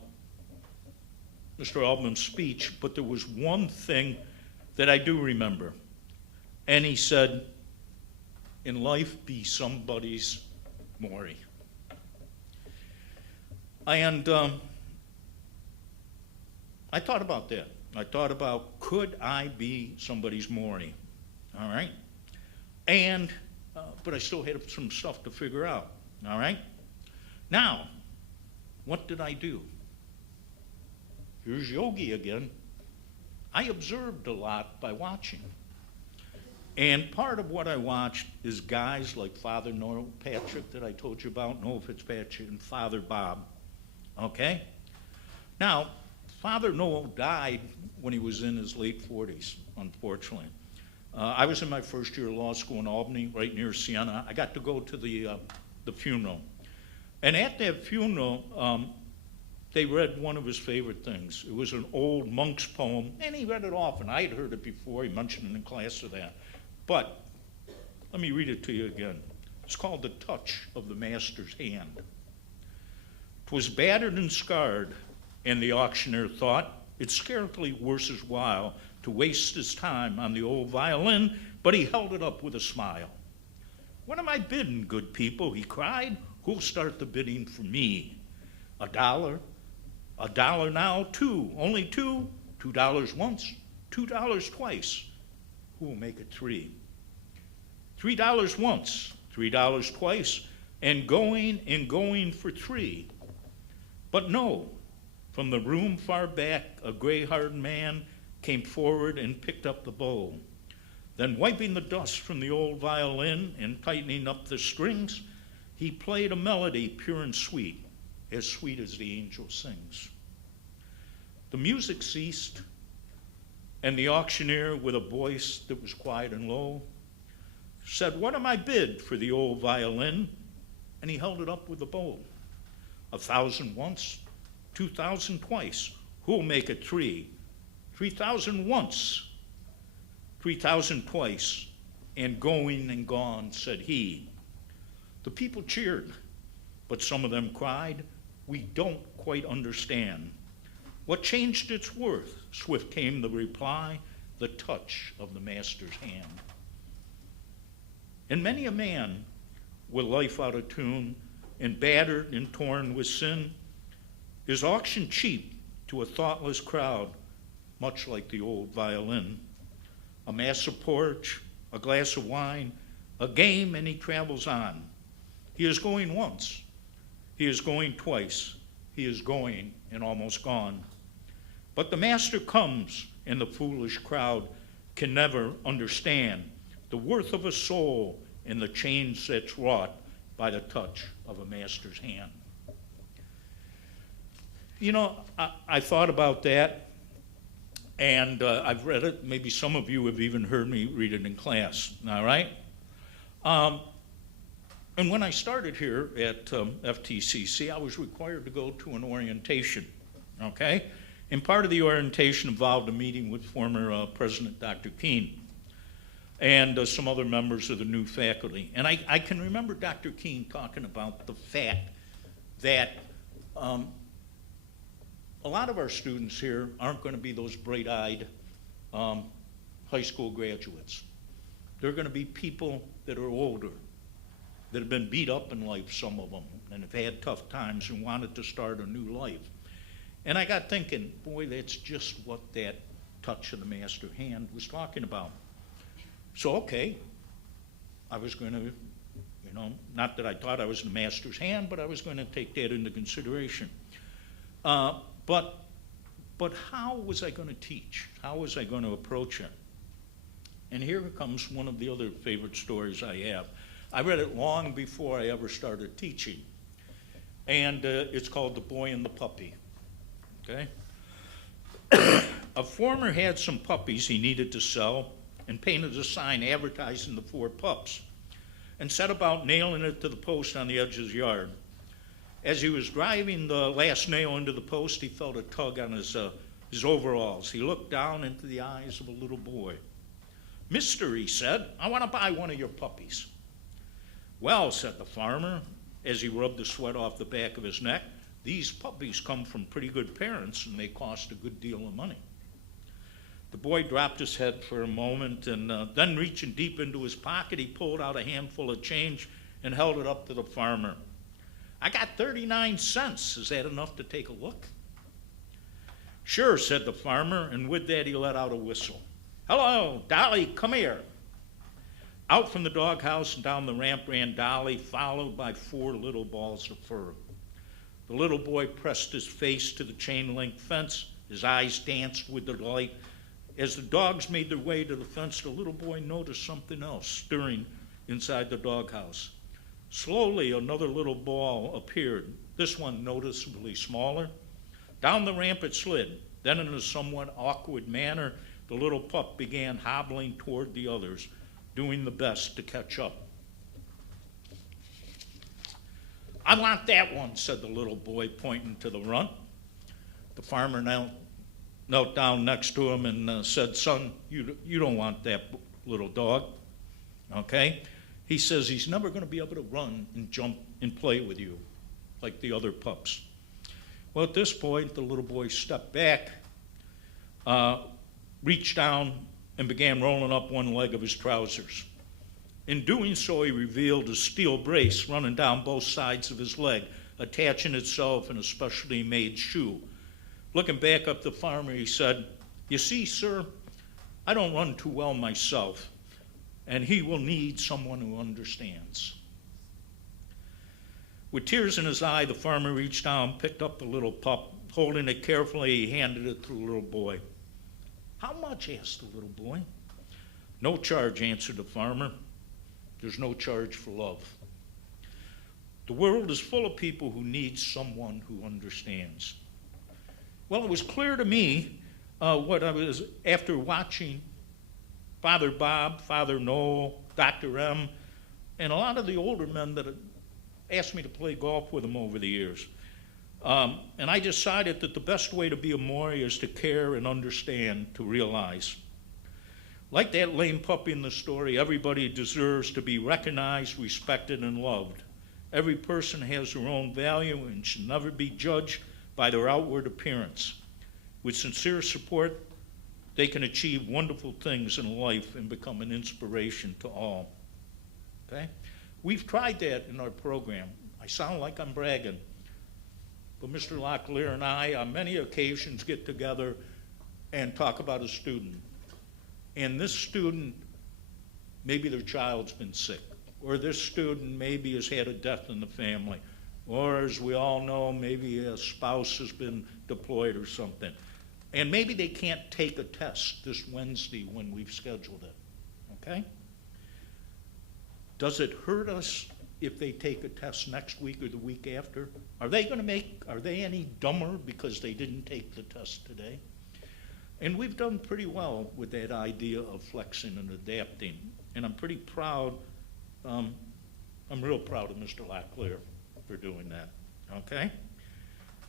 Mr. Albom's speech, but there was one thing that I do remember. And he said, in life, be somebody's Morrie. And I thought about that. I thought about, could I be somebody's Morrie? All right? And, but I still had some stuff to figure out. All right? Now, what did I do? Here's Yogi again. I observed a lot by watching. And part of what I watched is guys like Father Noel Patrick that I told you about, Noel Fitzpatrick, and Father Bob. Okay? Now, Father Noel died when he was in his late 40s, unfortunately. I was in my first year of law school in Albany, right near Siena. I got to go to the funeral. And at that funeral, they read one of his favorite things. It was an old monk's poem, and he read it often. I had heard it before. He mentioned it in class of that. But let me read it to you again. It's called The Touch of the Master's Hand. 'Twas battered and scarred, and the auctioneer thought it scarcely worth his while to waste his time on the old violin, but he held it up with a smile. What am I bidding, good people? He cried. Who'll start the bidding for me? $1, $1 now, 2, only 2, $2 once, $2 twice. Who will make it 3? $3 once, $3 twice, and going for 3. But no, from the room far back, a gray-haired man came forward and picked up the bow. Then wiping the dust from the old violin and tightening up the strings, he played a melody pure and sweet as the angel sings. The music ceased, and the auctioneer, with a voice that was quiet and low, said, what am I bid for the old violin? And he held it up with a bow. 1,000 once, 2,000 twice. Who'll make it 3? 3,000 once, 3,000 twice, and going and gone, said he. The people cheered, but some of them cried, we don't quite understand. What changed its worth? Swift came the reply, the touch of the master's hand. And many a man, with life out of tune, and battered and torn with sin, is auctioned cheap to a thoughtless crowd, much like the old violin. A mass of porridge, a glass of wine, a game, and he travels on. He is going once, he is going twice, he is going and almost gone. But the master comes, and the foolish crowd can never understand the worth of a soul and the change that's wrought by the touch of a master's hand. You know, I thought about that, and I've read it. Maybe some of you have even heard me read it in class, all right? And when I started here at FTCC, I was required to go to an orientation, okay? And part of the orientation involved a meeting with former President Dr. Keene and some other members of the new faculty. And I can remember Dr. Keene talking about the fact that a lot of our students here aren't going to be those bright-eyed high school graduates. They're going to be people that are older, that have been beat up in life, some of them, and have had tough times and wanted to start a new life. And I got thinking, boy, that's just what that touch of the master hand was talking about. So, okay, I was going to, not that I thought I was the master's hand, but I was going to take that into consideration. But how was I going to teach? How was I going to approach it? And here comes one of the other favorite stories I have. I read it long before I ever started teaching. And it's called The Boy and the Puppy. Okay? A farmer had some puppies he needed to sell and painted a sign advertising the 4 pups and set about nailing it to the post on the edge of his yard. As he was driving the last nail into the post, he felt a tug on his overalls. He looked down into the eyes of a little boy. "Mister," he said, "I want to buy one of your puppies." "Well," said the farmer, as he rubbed the sweat off the back of his neck, "these puppies come from pretty good parents, and they cost a good deal of money." The boy dropped his head for a moment, and then reaching deep into his pocket, he pulled out a handful of change and held it up to the farmer. "I got 39 cents. Is that enough to take a look?" "Sure," said the farmer, and with that he let out a whistle. "Hello, Dolly, come here." Out from the doghouse and down the ramp ran Dolly, followed by 4 little balls of fur. The little boy pressed his face to the chain-link fence. His eyes danced with delight. As the dogs made their way to the fence, the little boy noticed something else stirring inside the doghouse. Slowly, another little ball appeared, this one noticeably smaller. Down the ramp it slid. Then, in a somewhat awkward manner, the little pup began hobbling toward the others, doing the best to catch up. "I want that one," said the little boy, pointing to the runt. The farmer knelt down next to him and said, "Son, you don't want that little dog, okay?" He says he's never going to be able to run and jump and play with you like the other pups. Well, at this point, the little boy stepped back, reached down, and began rolling up one leg of his trousers. In doing so, he revealed a steel brace running down both sides of his leg, attaching itself in a specially made shoe. Looking back up the farmer, he said, "You see, sir, I don't run too well myself, and he will need someone who understands." With tears in his eye, the farmer reached down, picked up the little pup. Holding it carefully, he handed it to the little boy. "How much?" asked the little boy. "No charge," answered the farmer. "There's no charge for love." The world is full of people who need someone who understands. Well, it was clear to me after watching Father Bob, Father Noel, Dr. M, and a lot of the older men that had asked me to play golf with them over the years. And I decided that the best way to be a Maury is to care and understand, to realize. Like that lame puppy in the story, everybody deserves to be recognized, respected, and loved. Every person has their own value and should never be judged by their outward appearance. With sincere support, they can achieve wonderful things in life and become an inspiration to all. Okay? We've tried that in our program. I sound like I'm bragging, but Mr. Locklear and I, on many occasions, get together and talk about a student. And this student, maybe their child's been sick, or this student maybe has had a death in the family, or as we all know, maybe a spouse has been deployed or something. And maybe they can't take a test this Wednesday when we've scheduled it, okay? Does it hurt us if they take a test next week or the week after? Are they any dumber because they didn't take the test today? And we've done pretty well with that idea of flexing and adapting. And I'm pretty proud, I'm real proud of Mr. Locklear for doing that, okay?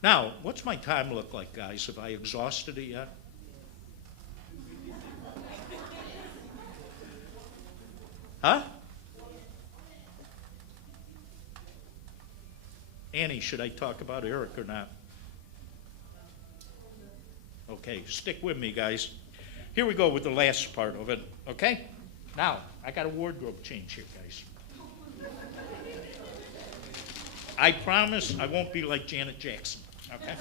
Now, what's my time look like, guys? Have I exhausted it yet? Huh? Annie, should I talk about Eric or not? Okay, stick with me, guys. Here we go with the last part of it, okay? Now, I got a wardrobe change here, guys. I promise I won't be like Janet Jackson. okay?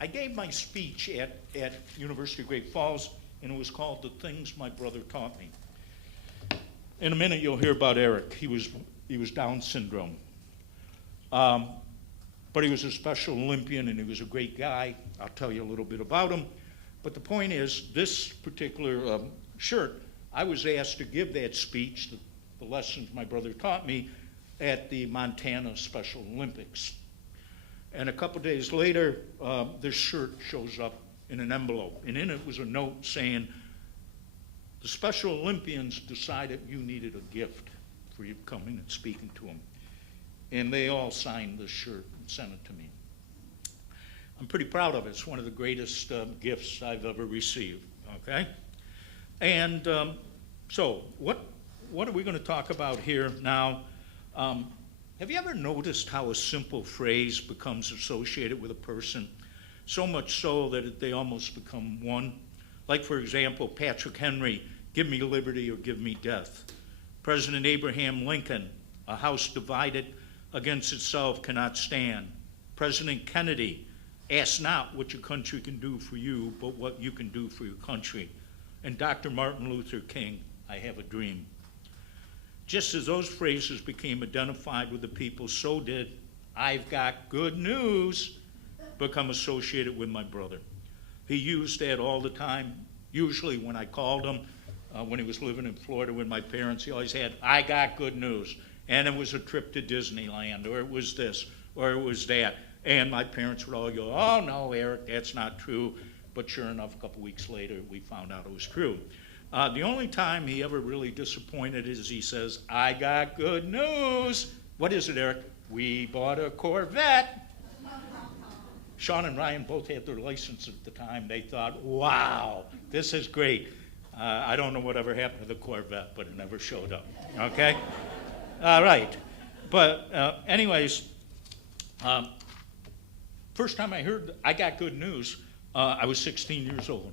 I gave my speech at University of Great Falls, and it was called The Things My Brother Taught Me. In a minute, you'll hear about Eric. He was Down syndrome. But he was a Special Olympian, and he was a great guy. I'll tell you a little bit about him. But the point is, this particular shirt, I was asked to give that speech, the lessons my brother taught me, at the Montana Special Olympics. And a couple days later, this shirt shows up in an envelope. And in it was a note saying, the Special Olympians decided you needed a gift for you coming and speaking to them. And they all signed this shirt and sent it to me. I'm pretty proud of it. It's one of the greatest gifts I've ever received, okay? And so what are we going to talk about here now? Have you ever noticed how a simple phrase becomes associated with a person, so much so that they almost become one? Like, for example, Patrick Henry, give me liberty or give me death. President Abraham Lincoln, a house divided against itself cannot stand. President Kennedy, ask not what your country can do for you, but what you can do for your country. And Dr. Martin Luther King, I have a dream. Just as those phrases became identified with the people, so did I've got good news become associated with my brother. He used that all the time. Usually when I called him, when he was living in Florida with my parents, he always had, I got good news. And it was a trip to Disneyland, or it was this, or it was that. And my parents would all go, oh no, Eric, that's not true. But sure enough, a couple weeks later, we found out it was true. The only time he ever really disappointed is he says, I got good news. What is it, Eric? We bought a Corvette. Sean and Ryan both had their license at the time. They thought, wow, this is great. I don't know whatever happened to the Corvette, but it never showed up, okay? All right. But anyways, first time I heard I got good news, I was 16 years old.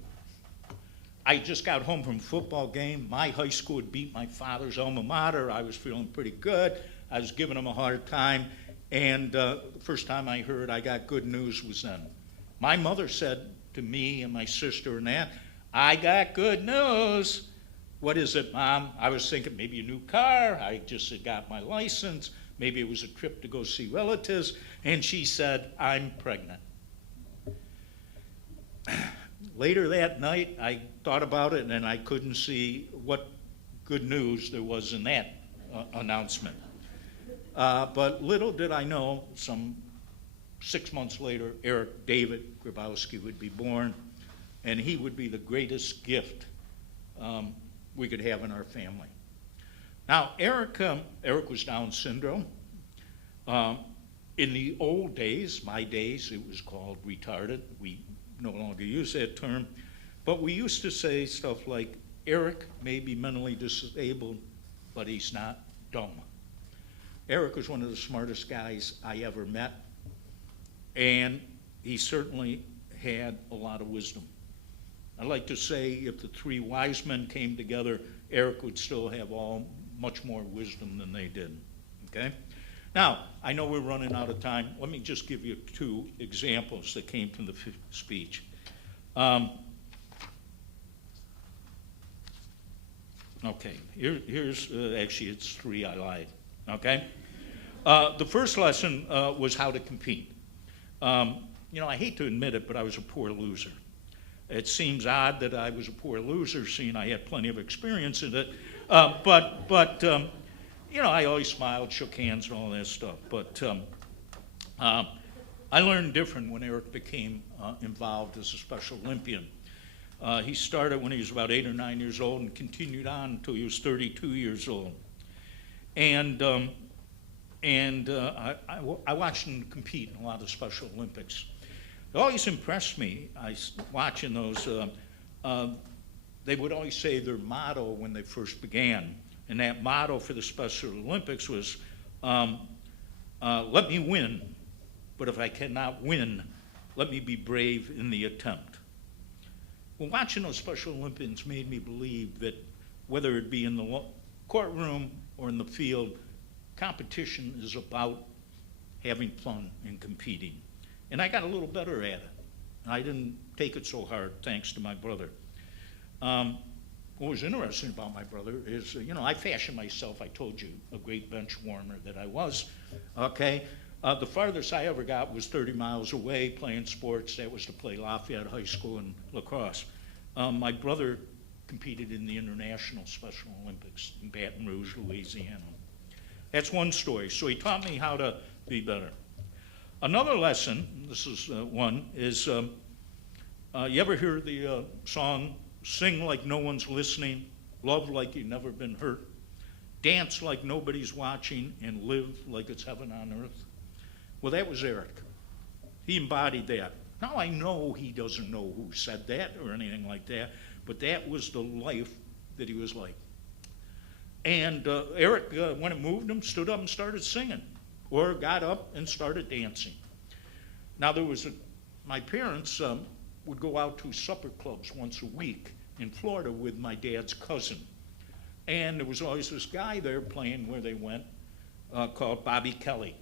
I just got home from a football game. My high school had beat my father's alma mater. I was feeling pretty good. I was giving him a hard time. And the first time I heard I got good news was then. My mother said to me and my sister and that, I got good news. What is it, Mom? I was thinking maybe a new car. I just had got my license. Maybe it was a trip to go see relatives. And she said, I'm pregnant. Later that night, I thought about it, and I couldn't see what good news there was in that announcement. But little did I know, some 6 months later, Eric David Grobosky would be born, and he would be the greatest gift we could have in our family. Now, Eric was Down syndrome. In the old days, my days, it was called retarded. We no longer use that term, but we used to say stuff like, Eric may be mentally disabled, but he's not dumb. Eric was one of the smartest guys I ever met, and he certainly had a lot of wisdom. I like to say if the three wise men came together, Eric would still have much more wisdom than they did, okay? Now, I know we're running out of time. Let me just give you two examples that came from the speech. Okay, here's actually it's three, I lied, okay? The first lesson was how to compete. You know, I hate to admit it, but I was a poor loser. It seems odd that I was a poor loser, seeing I had plenty of experience in it, but you know, I always smiled, shook hands, and all that stuff. But I learned different when Eric became involved as a Special Olympian. He started when he was about 8 or 9 years old and continued on until he was 32 years old. And I watched him compete in a lot of Special Olympics. It always impressed me, watching those, they would always say their motto when they first began And that motto for the Special Olympics was, let me win, but if I cannot win, let me be brave in the attempt. Well, watching those Special Olympians made me believe that whether it be in the courtroom or in the field, competition is about having fun and competing. And I got a little better at it. I didn't take it so hard, thanks to my brother. What was interesting about my brother is, I fashioned myself, I told you, a great bench warmer that I was, okay? The farthest I ever got was 30 miles away playing sports. That was to play Lafayette High School and lacrosse. My brother competed in the International Special Olympics in Baton Rouge, Louisiana. That's one story. So he taught me how to be better. Another lesson, this is one, is you ever hear the song, sing like no one's listening, love like you've never been hurt, dance like nobody's watching, and live like it's heaven on earth? Well, that was Eric. He embodied that. Now I know he doesn't know who said that or anything like that, but that was the life that he was like. And Eric, when it moved him, stood up and started singing, or got up and started dancing. Now there was my parents would go out to supper clubs once a week in Florida with my dad's cousin. And there was always this guy there playing where they went called Bobby Kelly.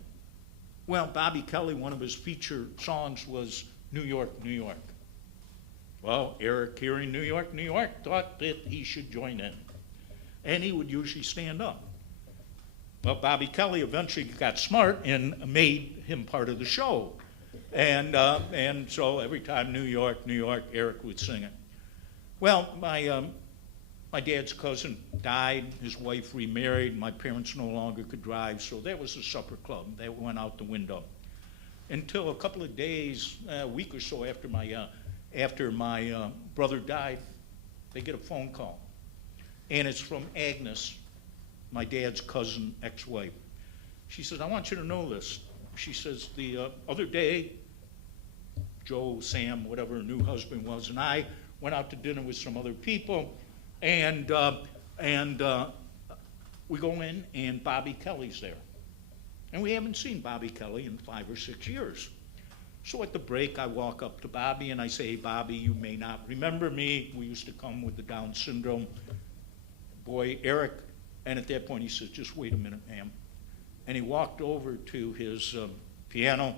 Well, Bobby Kelly, one of his feature songs was New York, New York. Well, Eric, hearing New York, New York, thought that he should join in. And he would usually stand up. Well, Bobby Kelly eventually got smart and made him part of the show. And so every time New York, New York, Eric would sing it. Well, my dad's cousin died, his wife remarried, my parents no longer could drive, so that was a supper club. That went out the window. Until a couple of days, a week or so after my brother died, they get a phone call. And it's from Agnes, my dad's cousin, ex-wife. She says, I want you to know this. She says, the other day, Joe, Sam, whatever her new husband was, and I went out to dinner with some other people, and we go in, and Bobby Kelly's there. And we haven't seen Bobby Kelly in 5 or 6 years. So at the break, I walk up to Bobby, and I say, hey, Bobby, you may not remember me. We used to come with the Down syndrome boy, Eric. And at that point, he says, just wait a minute, ma'am. And he walked over to his piano,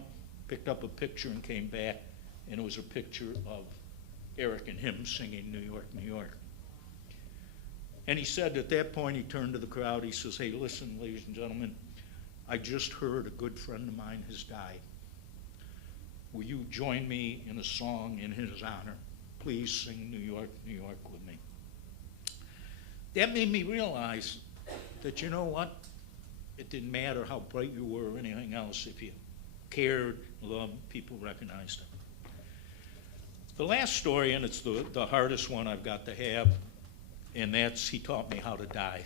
picked up a picture, and came back, and it was a picture of Eric and him singing New York, New York. And he said at that point, he turned to the crowd, he says, hey, listen, ladies and gentlemen, I just heard a good friend of mine has died. Will you join me in a song in his honor? Please sing New York, New York with me. That made me realize that, you know what? It didn't matter how bright you were or anything else. If you cared, loved, people recognized it. The last story, and it's the hardest one I've got to have, and that's he taught me how to die.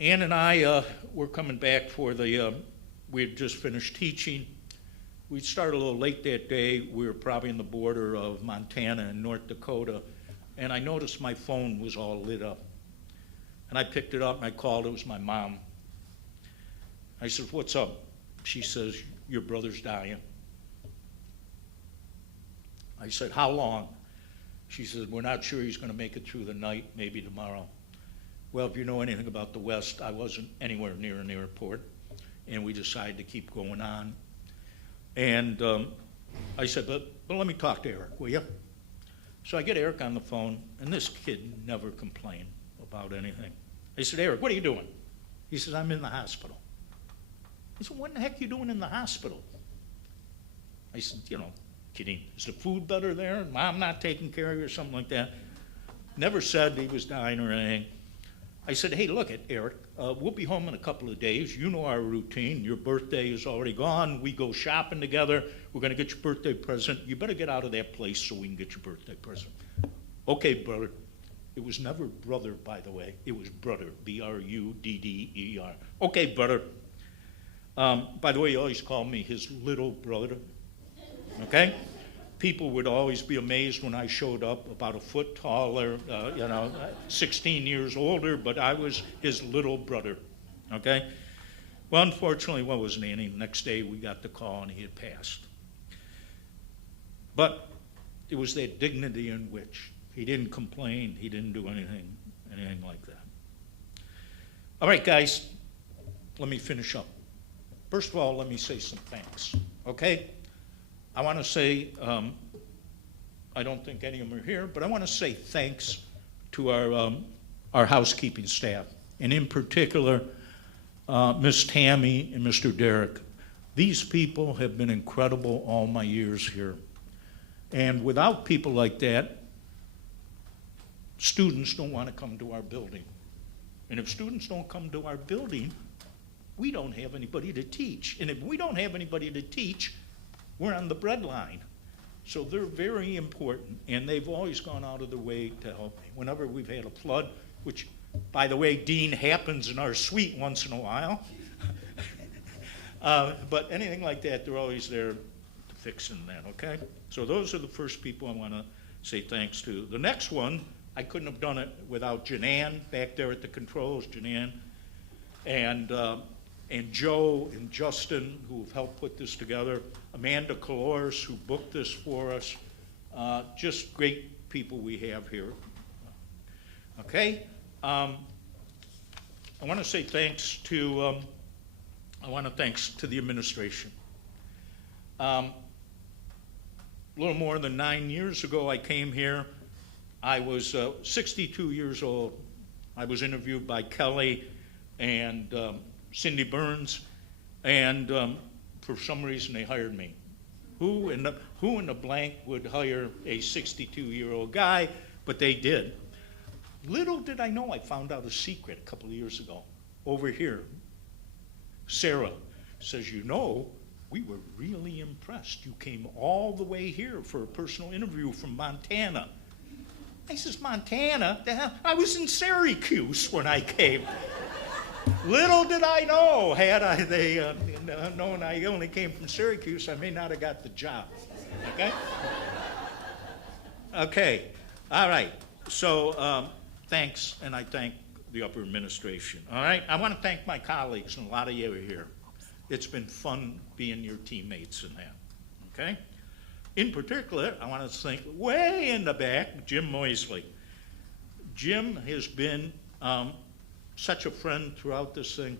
Ann and I were coming back for we had just finished teaching. We started a little late that day. We were probably in the border of Montana and North Dakota, and I noticed my phone was all lit up. And I picked it up and I called. It was my mom. I said, what's up? She says, your brother's dying. I said, how long? She says, we're not sure he's going to make it through the night, maybe tomorrow. Well, if you know anything about the West, I wasn't anywhere near an airport, and we decided to keep going on. And I said, but let me talk to Eric, will you? So I get Eric on the phone, and this kid never complained about anything. I said, Eric, what are you doing? He says, I'm in the hospital. I said, what in the heck are you doing in the hospital? I said, kidding. Is the food better there? Mom not taking care of you or something like that? Never said he was dying or anything. I said, hey, look it, Eric, we'll be home in a couple of days. You know our routine. Your birthday is already gone. We go shopping together. We're going to get your birthday present. You better get out of that place so we can get your birthday present. Okay, brother. It was never brother, by the way. It was brother, B-R-U-D-D-E-R. Okay, brother. By the way, he always called me his little brother. Okay? People would always be amazed when I showed up, about a foot taller, 16 years older, but I was his little brother, okay? Well, unfortunately, what was Nanny? The next day we got the call and he had passed. But it was that dignity in which he didn't complain, he didn't do anything like that. All right, guys, let me finish up. First of all, let me say some thanks, okay? I want to say, I don't think any of them are here, but I want to say thanks to our housekeeping staff, and in particular, Miss Tammy and Mr. Derek. These people have been incredible all my years here. And without people like that, students don't want to come to our building. And if students don't come to our building, we don't have anybody to teach. And if we don't have anybody to teach, we're on the breadline. So they're very important, and they've always gone out of their way to help me. Whenever we've had a flood, which, by the way, Dean, happens in our suite once in a while. But anything like that, they're always there fixing that, okay? So those are the first people I want to say thanks to. The next one, I couldn't have done it without Janan back there at the controls, Janan, and Joe and Justin, who've helped put this together, Amanda Calors, who booked this for us, just great people we have here. Okay, I want to say thanks to the administration. A little more than 9 years ago, I came here. I was 62 years old. I was interviewed by Kelly and Cindy Burns, and for some reason they hired me. Who in the blank would hire a 62-year-old guy? But they did. Little did I know, I found out a secret a couple of years ago. Over here, Sarah says, we were really impressed. You came all the way here for a personal interview from Montana. I says, Montana? The hell? I was in Syracuse when I came. Little did I know, had they known I only came from Syracuse, I may not have got the job. Okay? Okay. All right. So thanks, and I thank the upper administration. All right? I want to thank my colleagues, and a lot of you are here. It's been fun being your teammates in that. Okay? In particular, I want to thank way in the back, Jim Moisley. Jim has been such a friend throughout this thing.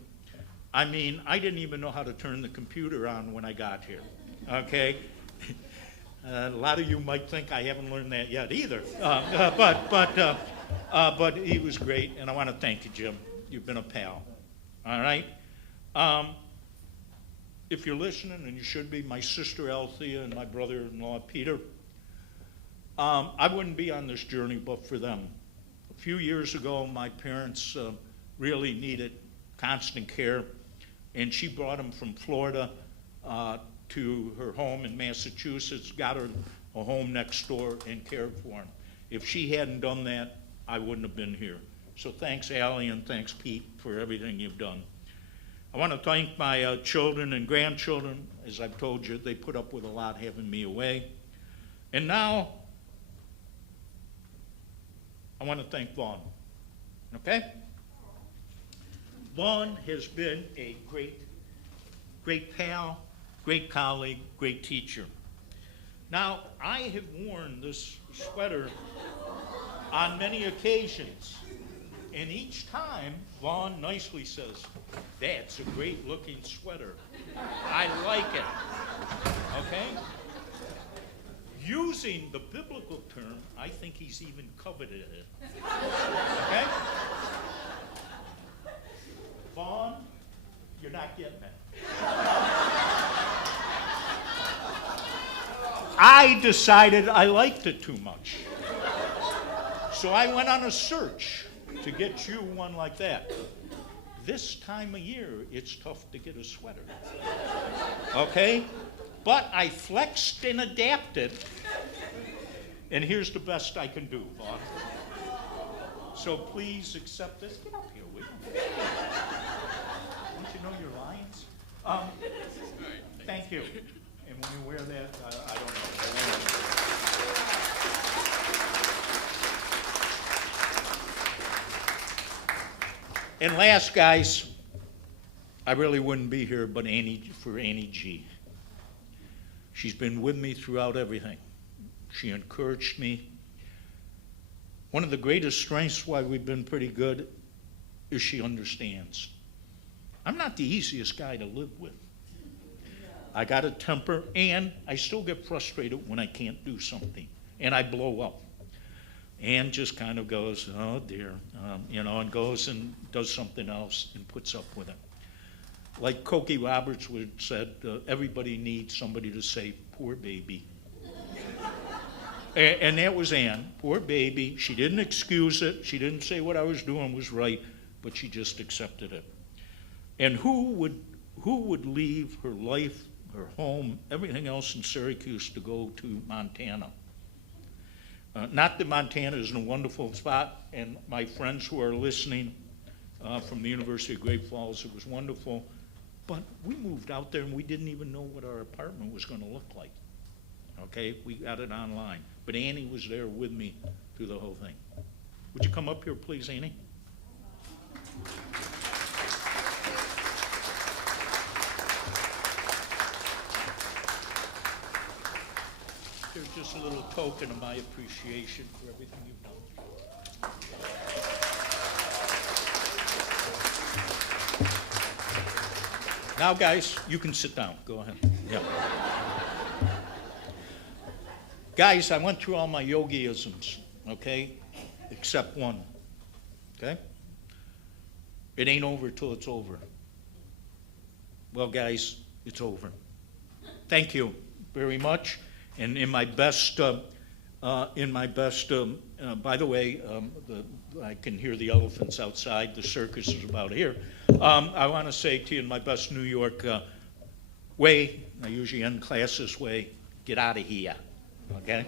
I mean, I didn't even know how to turn the computer on when I got here, okay? A lot of you might think I haven't learned that yet either, but he was great, and I want to thank you, Jim. You've been a pal, all right? If you're listening, and you should be, my sister Althea and my brother-in-law Peter, I wouldn't be on this journey but for them. A few years ago, my parents really needed constant care, and she brought them from Florida to her home in Massachusetts, got her a home next door, and cared for them. If she hadn't done that, I wouldn't have been here. So thanks, Allie, and thanks, Pete, for everything you've done. I want to thank my children and grandchildren. As I've told you, they put up with a lot having me away. And now, I want to thank Vaughn, okay? Vaughn has been a great pal, great colleague, great teacher. Now, I have worn this sweater on many occasions, and each time, Vaughn nicely says, "That's a great looking sweater. I like it." Okay? Using the biblical term, I think he's even coveted it. Okay? Vaughn, you're not getting it. I decided I liked it too much. So I went on a search to get you one like that. This time of year, it's tough to get a sweater. Okay? But I flexed and adapted, and here's the best I can do, Vaughn. So please accept this. Get up here, will you? Don't you know your lines? Thank you. And when you wear that, I don't know. And last, guys, I really wouldn't be here but for Annie G. She's been with me throughout everything. She encouraged me. One of the greatest strengths why we've been pretty good is she understands. I'm not the easiest guy to live with. I got a temper, and I still get frustrated when I can't do something, and I blow up. Ann just kind of goes, oh dear, and goes and does something else and puts up with it. Like Cokie Roberts would said, everybody needs somebody to say, poor baby. And that was Ann, poor baby. She didn't excuse it. She didn't say what I was doing was right, but she just accepted it. And who would leave her life, her home, everything else in Syracuse to go to Montana? Not that Montana isn't a wonderful spot, and my friends who are listening from the University of Great Falls, it was wonderful, but we moved out there and we didn't even know what our apartment was going to look like. Okay, we got it online. But Annie was there with me through the whole thing. Would you come up here, please, Annie? Here's just a little token of my appreciation for everything you've done. Now, guys, you can sit down. Go ahead. Yeah. Guys, I went through all my yogiisms, okay, except one, okay? It ain't over till it's over. Well, guys, it's over. Thank you very much. And in my best, by the way, I can hear the elephants outside. The circus is about here. I want to say to you in my best New York way, I usually end class this way, get out of here. Okay?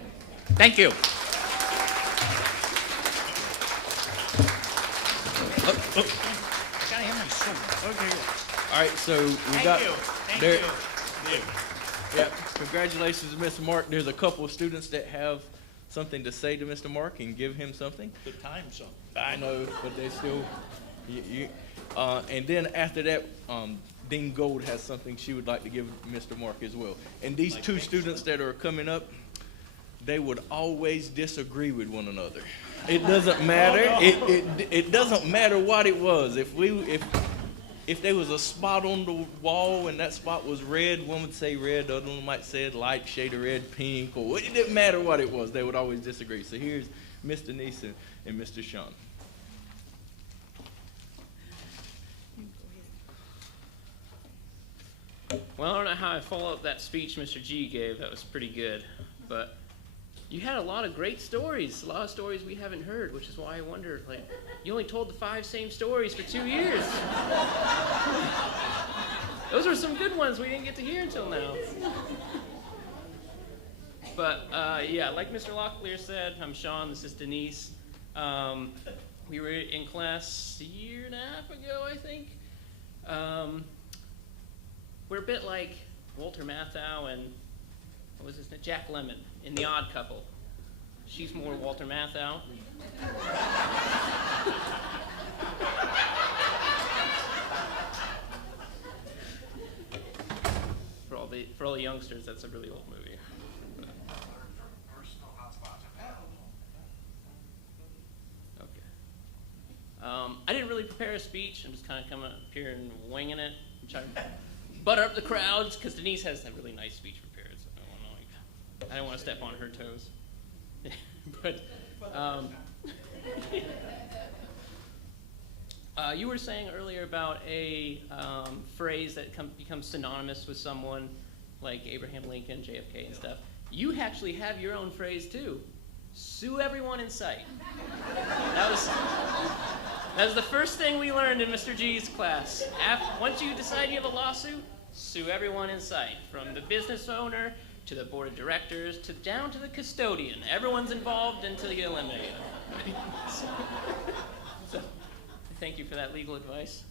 Thank you. I gotta have my sword. Okay. All right, so we got. Thank there, you. Yeah, congratulations to Mr. Mark. There's a couple of students that have something to say to Mr. Mark and give him something. The time's up. I know, but they still. And then after that, Dean Gold has something she would like to give Mr. Mark as well. And these two students that are coming up, they would always disagree with one another. It doesn't matter. It doesn't matter what it was. If there was a spot on the wall and that spot was red, one would say red, the other one might say light shade of red, pink, or it didn't matter what it was. They would always disagree. So here's Mr. Neeson and Mr. Sean. Well, I don't know how I follow up that speech Mr. G gave. That was pretty good. But you had a lot of great stories, a lot of stories we haven't heard, which is why I wondered, like, you only told the 5 same stories for 2 years. Those were some good ones we didn't get to hear until now. But, yeah, like Mr. Locklear said, I'm Sean, this is Denise. We were in class a year and a half ago, I think. We're a bit like Walter Matthau and, what was his name? Jack Lemmon in The Odd Couple. She's more Walter Matthau. For all the youngsters, that's a really old movie. Okay. I didn't really prepare a speech. I'm just kind of coming up here and winging it. I'm trying to butter up the crowds because Denise has that really nice speech prepared. So I don't want to step on her toes. But you were saying earlier about a phrase that becomes synonymous with someone like Abraham Lincoln, JFK, and stuff. You actually have your own phrase too. Sue everyone in sight. That was the first thing we learned in Mr. G's class. Once you decide you have a lawsuit, sue everyone in sight, from the business owner to the board of directors down to the custodian. Everyone's involved until you eliminate them. So, thank you for that legal advice.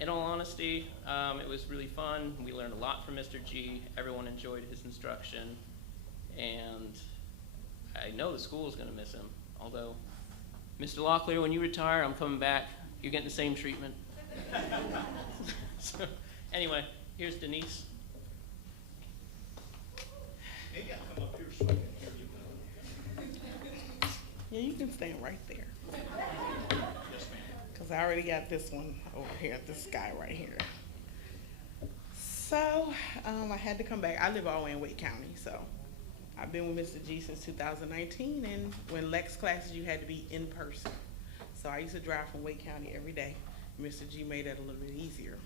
In all honesty, it was really fun. We learned a lot from Mr. G. Everyone enjoyed his instruction. And I know the school is going to miss him, although Mr. Locklear, when you retire, I'm coming back. You're getting the same treatment. So, anyway, here's Denise. Maybe I'll come up here so I can hear you. Yeah, you can stand right there. Yes, ma'am. Because I already got this one over here, this guy right here. So, I had to come back. I live all the way in Wake County, so I've been with Mr. G since 2019, and when Lex classes, you had to be in person. So I used to drive from Wake County every day. Mr. G made that a little bit easier.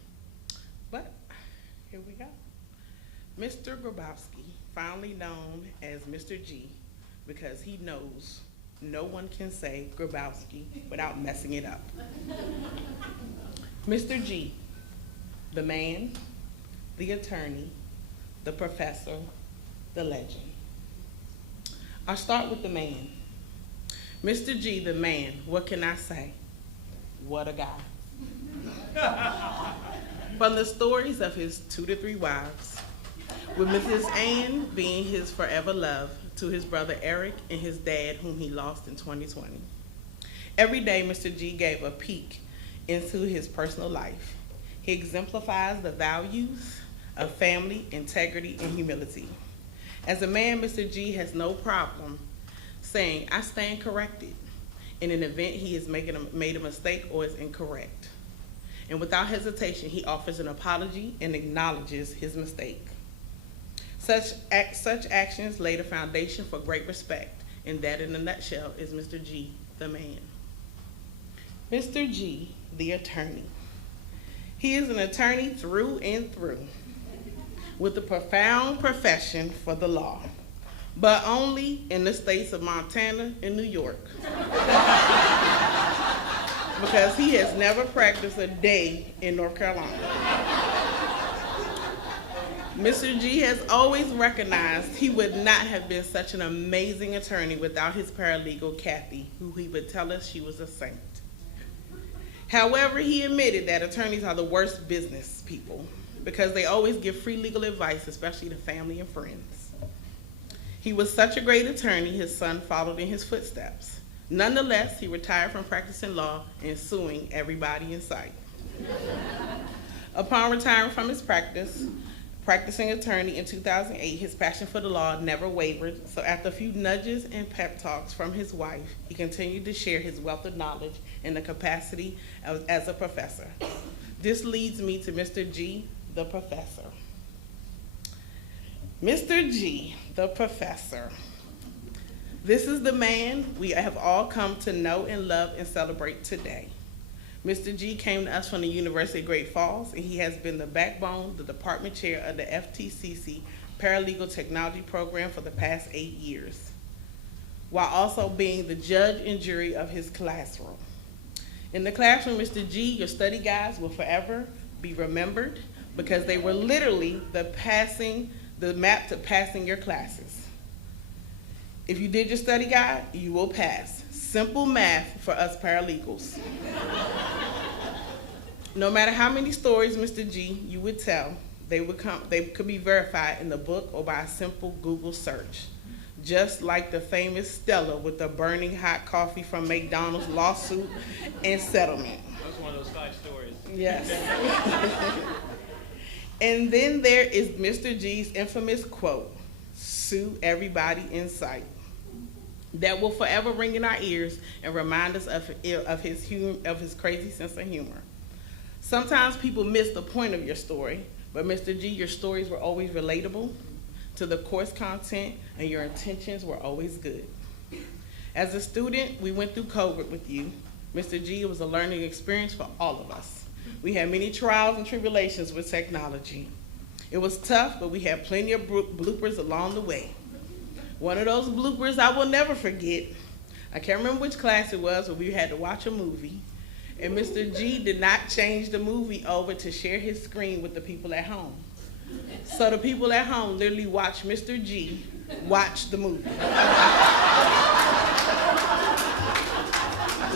But here we go. Mr. Grobosky, fondly known as Mr. G, because he knows no one can say Grobosky without messing it up. Mr. G, the man, the attorney, the professor, the legend. I'll start with the man. Mr. G, the man, what can I say? What a guy. From the stories of his 2 to 3 wives, with Mrs. Ann being his forever love, to his brother Eric and his dad, whom he lost in 2020. Every day, Mr. G gave a peek into his personal life. He exemplifies the values of family, integrity, and humility. As a man, Mr. G has no problem saying, I stand corrected, in an event he has made a mistake or is incorrect. And without hesitation, he offers an apology and acknowledges his mistake. Such actions laid a foundation for great respect, and that in a nutshell is Mr. G, the man. Mr. G, the attorney. He is an attorney through and through, with a profound profession for the law, but only in the states of Montana and New York. Because he has never practiced a day in North Carolina. Mr. G has always recognized he would not have been such an amazing attorney without his paralegal, Kathy, who he would tell us she was a saint. However, he admitted that attorneys are the worst business people because they always give free legal advice, especially to family and friends. He was such a great attorney, his son followed in his footsteps. Nonetheless, he retired from practicing law and suing everybody in sight. Upon retiring from his practicing attorney in 2008, his passion for the law never wavered, so after a few nudges and pep talks from his wife, he continued to share his wealth of knowledge in the capacity as a professor. This leads me to Mr. G, the professor. Mr. G, the professor. This is the man we have all come to know and love and celebrate today. Mr. G came to us from the University of Great Falls, and he has been the backbone, the department chair of the FTCC Paralegal Technology Program for the past 8 years, while also being the judge and jury of his classroom. In the classroom, Mr. G, your study guides will forever be remembered because they were literally the map to passing your classes. If you did your study guide, you will pass. Simple math for us paralegals. No matter how many stories, Mr. G, you would tell, they could be verified in the book or by a simple Google search. Just like the famous Stella with the burning hot coffee from McDonald's lawsuit and settlement. That was one of those 5 stories. Yes. And then there is Mr. G's infamous quote, "Sue everybody in sight." That will forever ring in our ears and remind us of his crazy sense of humor. Sometimes people miss the point of your story, but Mr. G, your stories were always relatable to the course content, and your intentions were always good. As a student, we went through COVID with you. Mr. G, it was a learning experience for all of us. We had many trials and tribulations with technology. It was tough, but we had plenty of bloopers along the way. One of those bloopers I will never forget, I can't remember which class it was, but we had to watch a movie, and Mr. G did not change the movie over to share his screen with the people at home. So the people at home literally watched Mr. G watch the movie.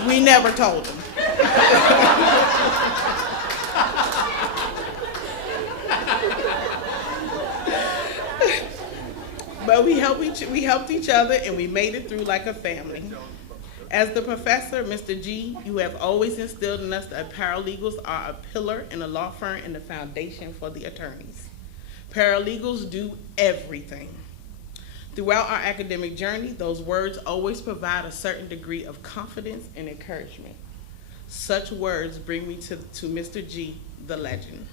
We never told him. But we helped each other, and we made it through like a family. As the professor, Mr. G, you have always instilled in us that paralegals are a pillar in a law firm and the foundation for the attorneys. Paralegals do everything. Throughout our academic journey, those words always provide a certain degree of confidence and encouragement. Such words bring me to Mr. G, the legend.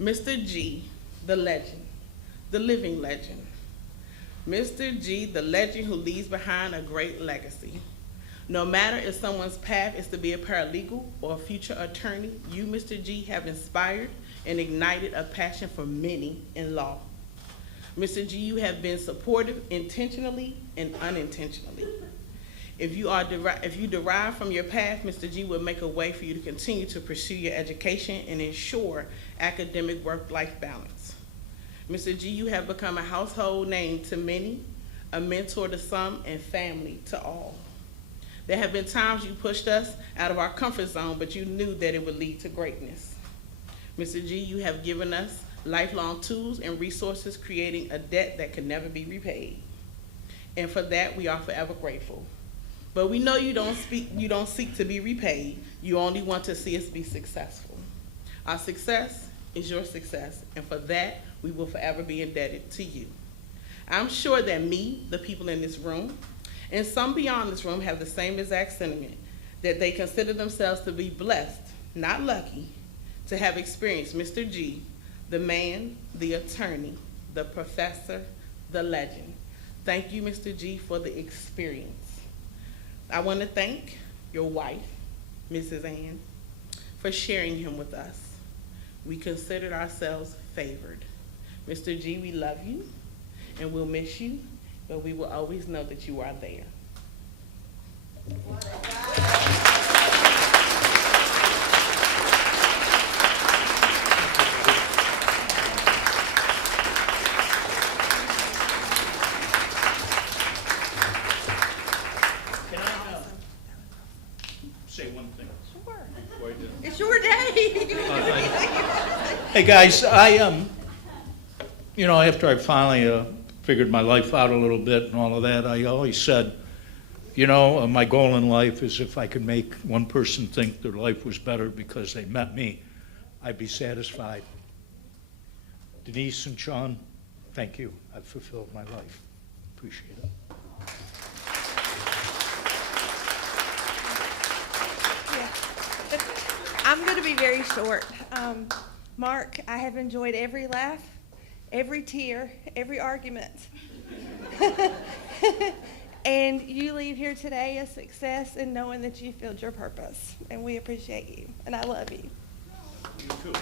Mr. G, the legend, the living legend. Mr. G, the legend who leaves behind a great legacy. No matter if someone's path is to be a paralegal or a future attorney, you, Mr. G, have inspired and ignited a passion for many in law. Mr. G, you have been supportive intentionally and unintentionally. If you derive from your path, Mr. G will make a way for you to continue to pursue your education and ensure academic work-life balance. Mr. G, you have become a household name to many, a mentor to some, and family to all. There have been times you pushed us out of our comfort zone, but you knew that it would lead to greatness. Mr. G, you have given us lifelong tools and resources, creating a debt that can never be repaid. And for that, we are forever grateful. But we know you don't seek to be repaid. You only want to see us be successful. Our success is your success, and for that, we will forever be indebted to you. I'm sure that me, the people in this room, and some beyond this room have the same exact sentiment, that they consider themselves to be blessed, not lucky, to have experienced Mr. G, the man, the attorney, the professor, the legend. Thank you, Mr. G, for the experience. I want to thank your wife, Mrs. Ann, for sharing him with us. We considered ourselves favored. Mr. G, we love you, and we'll miss you, but we will always know that you are there. Can I say one thing? Sure. Before I do? It's your day. Hey, guys, after I finally figured my life out a little bit and all of that, I always said, my goal in life is if I could make one person think their life was better because they met me, I'd be satisfied. Denise and Sean, thank you. I've fulfilled my life. Appreciate it. I'm going to be very short. Mark, I have enjoyed every laugh, every tear, every argument. And you leave here today a success in knowing that you filled your purpose. And we appreciate you. And I love you. You too.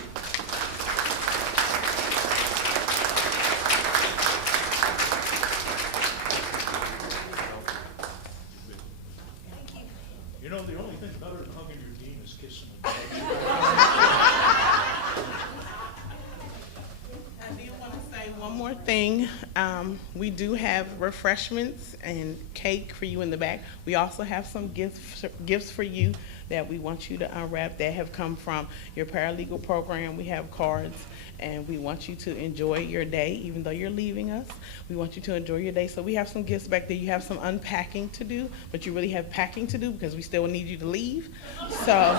The only thing better than hugging your dean is kissing him. I do want to say one more thing. We do have refreshments and cake for you in the back. We also have some gifts for you that we want you to unwrap that have come from your paralegal program. We have cards, and we want you to enjoy your day, even though you're leaving us. We want you to enjoy your day. So we have some gifts back there. You have some unpacking to do, but you really have packing to do because we still need you to leave. So,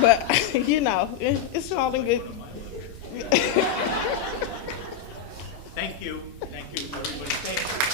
but it's all in good. Thank you. Thank you, everybody. Thank you.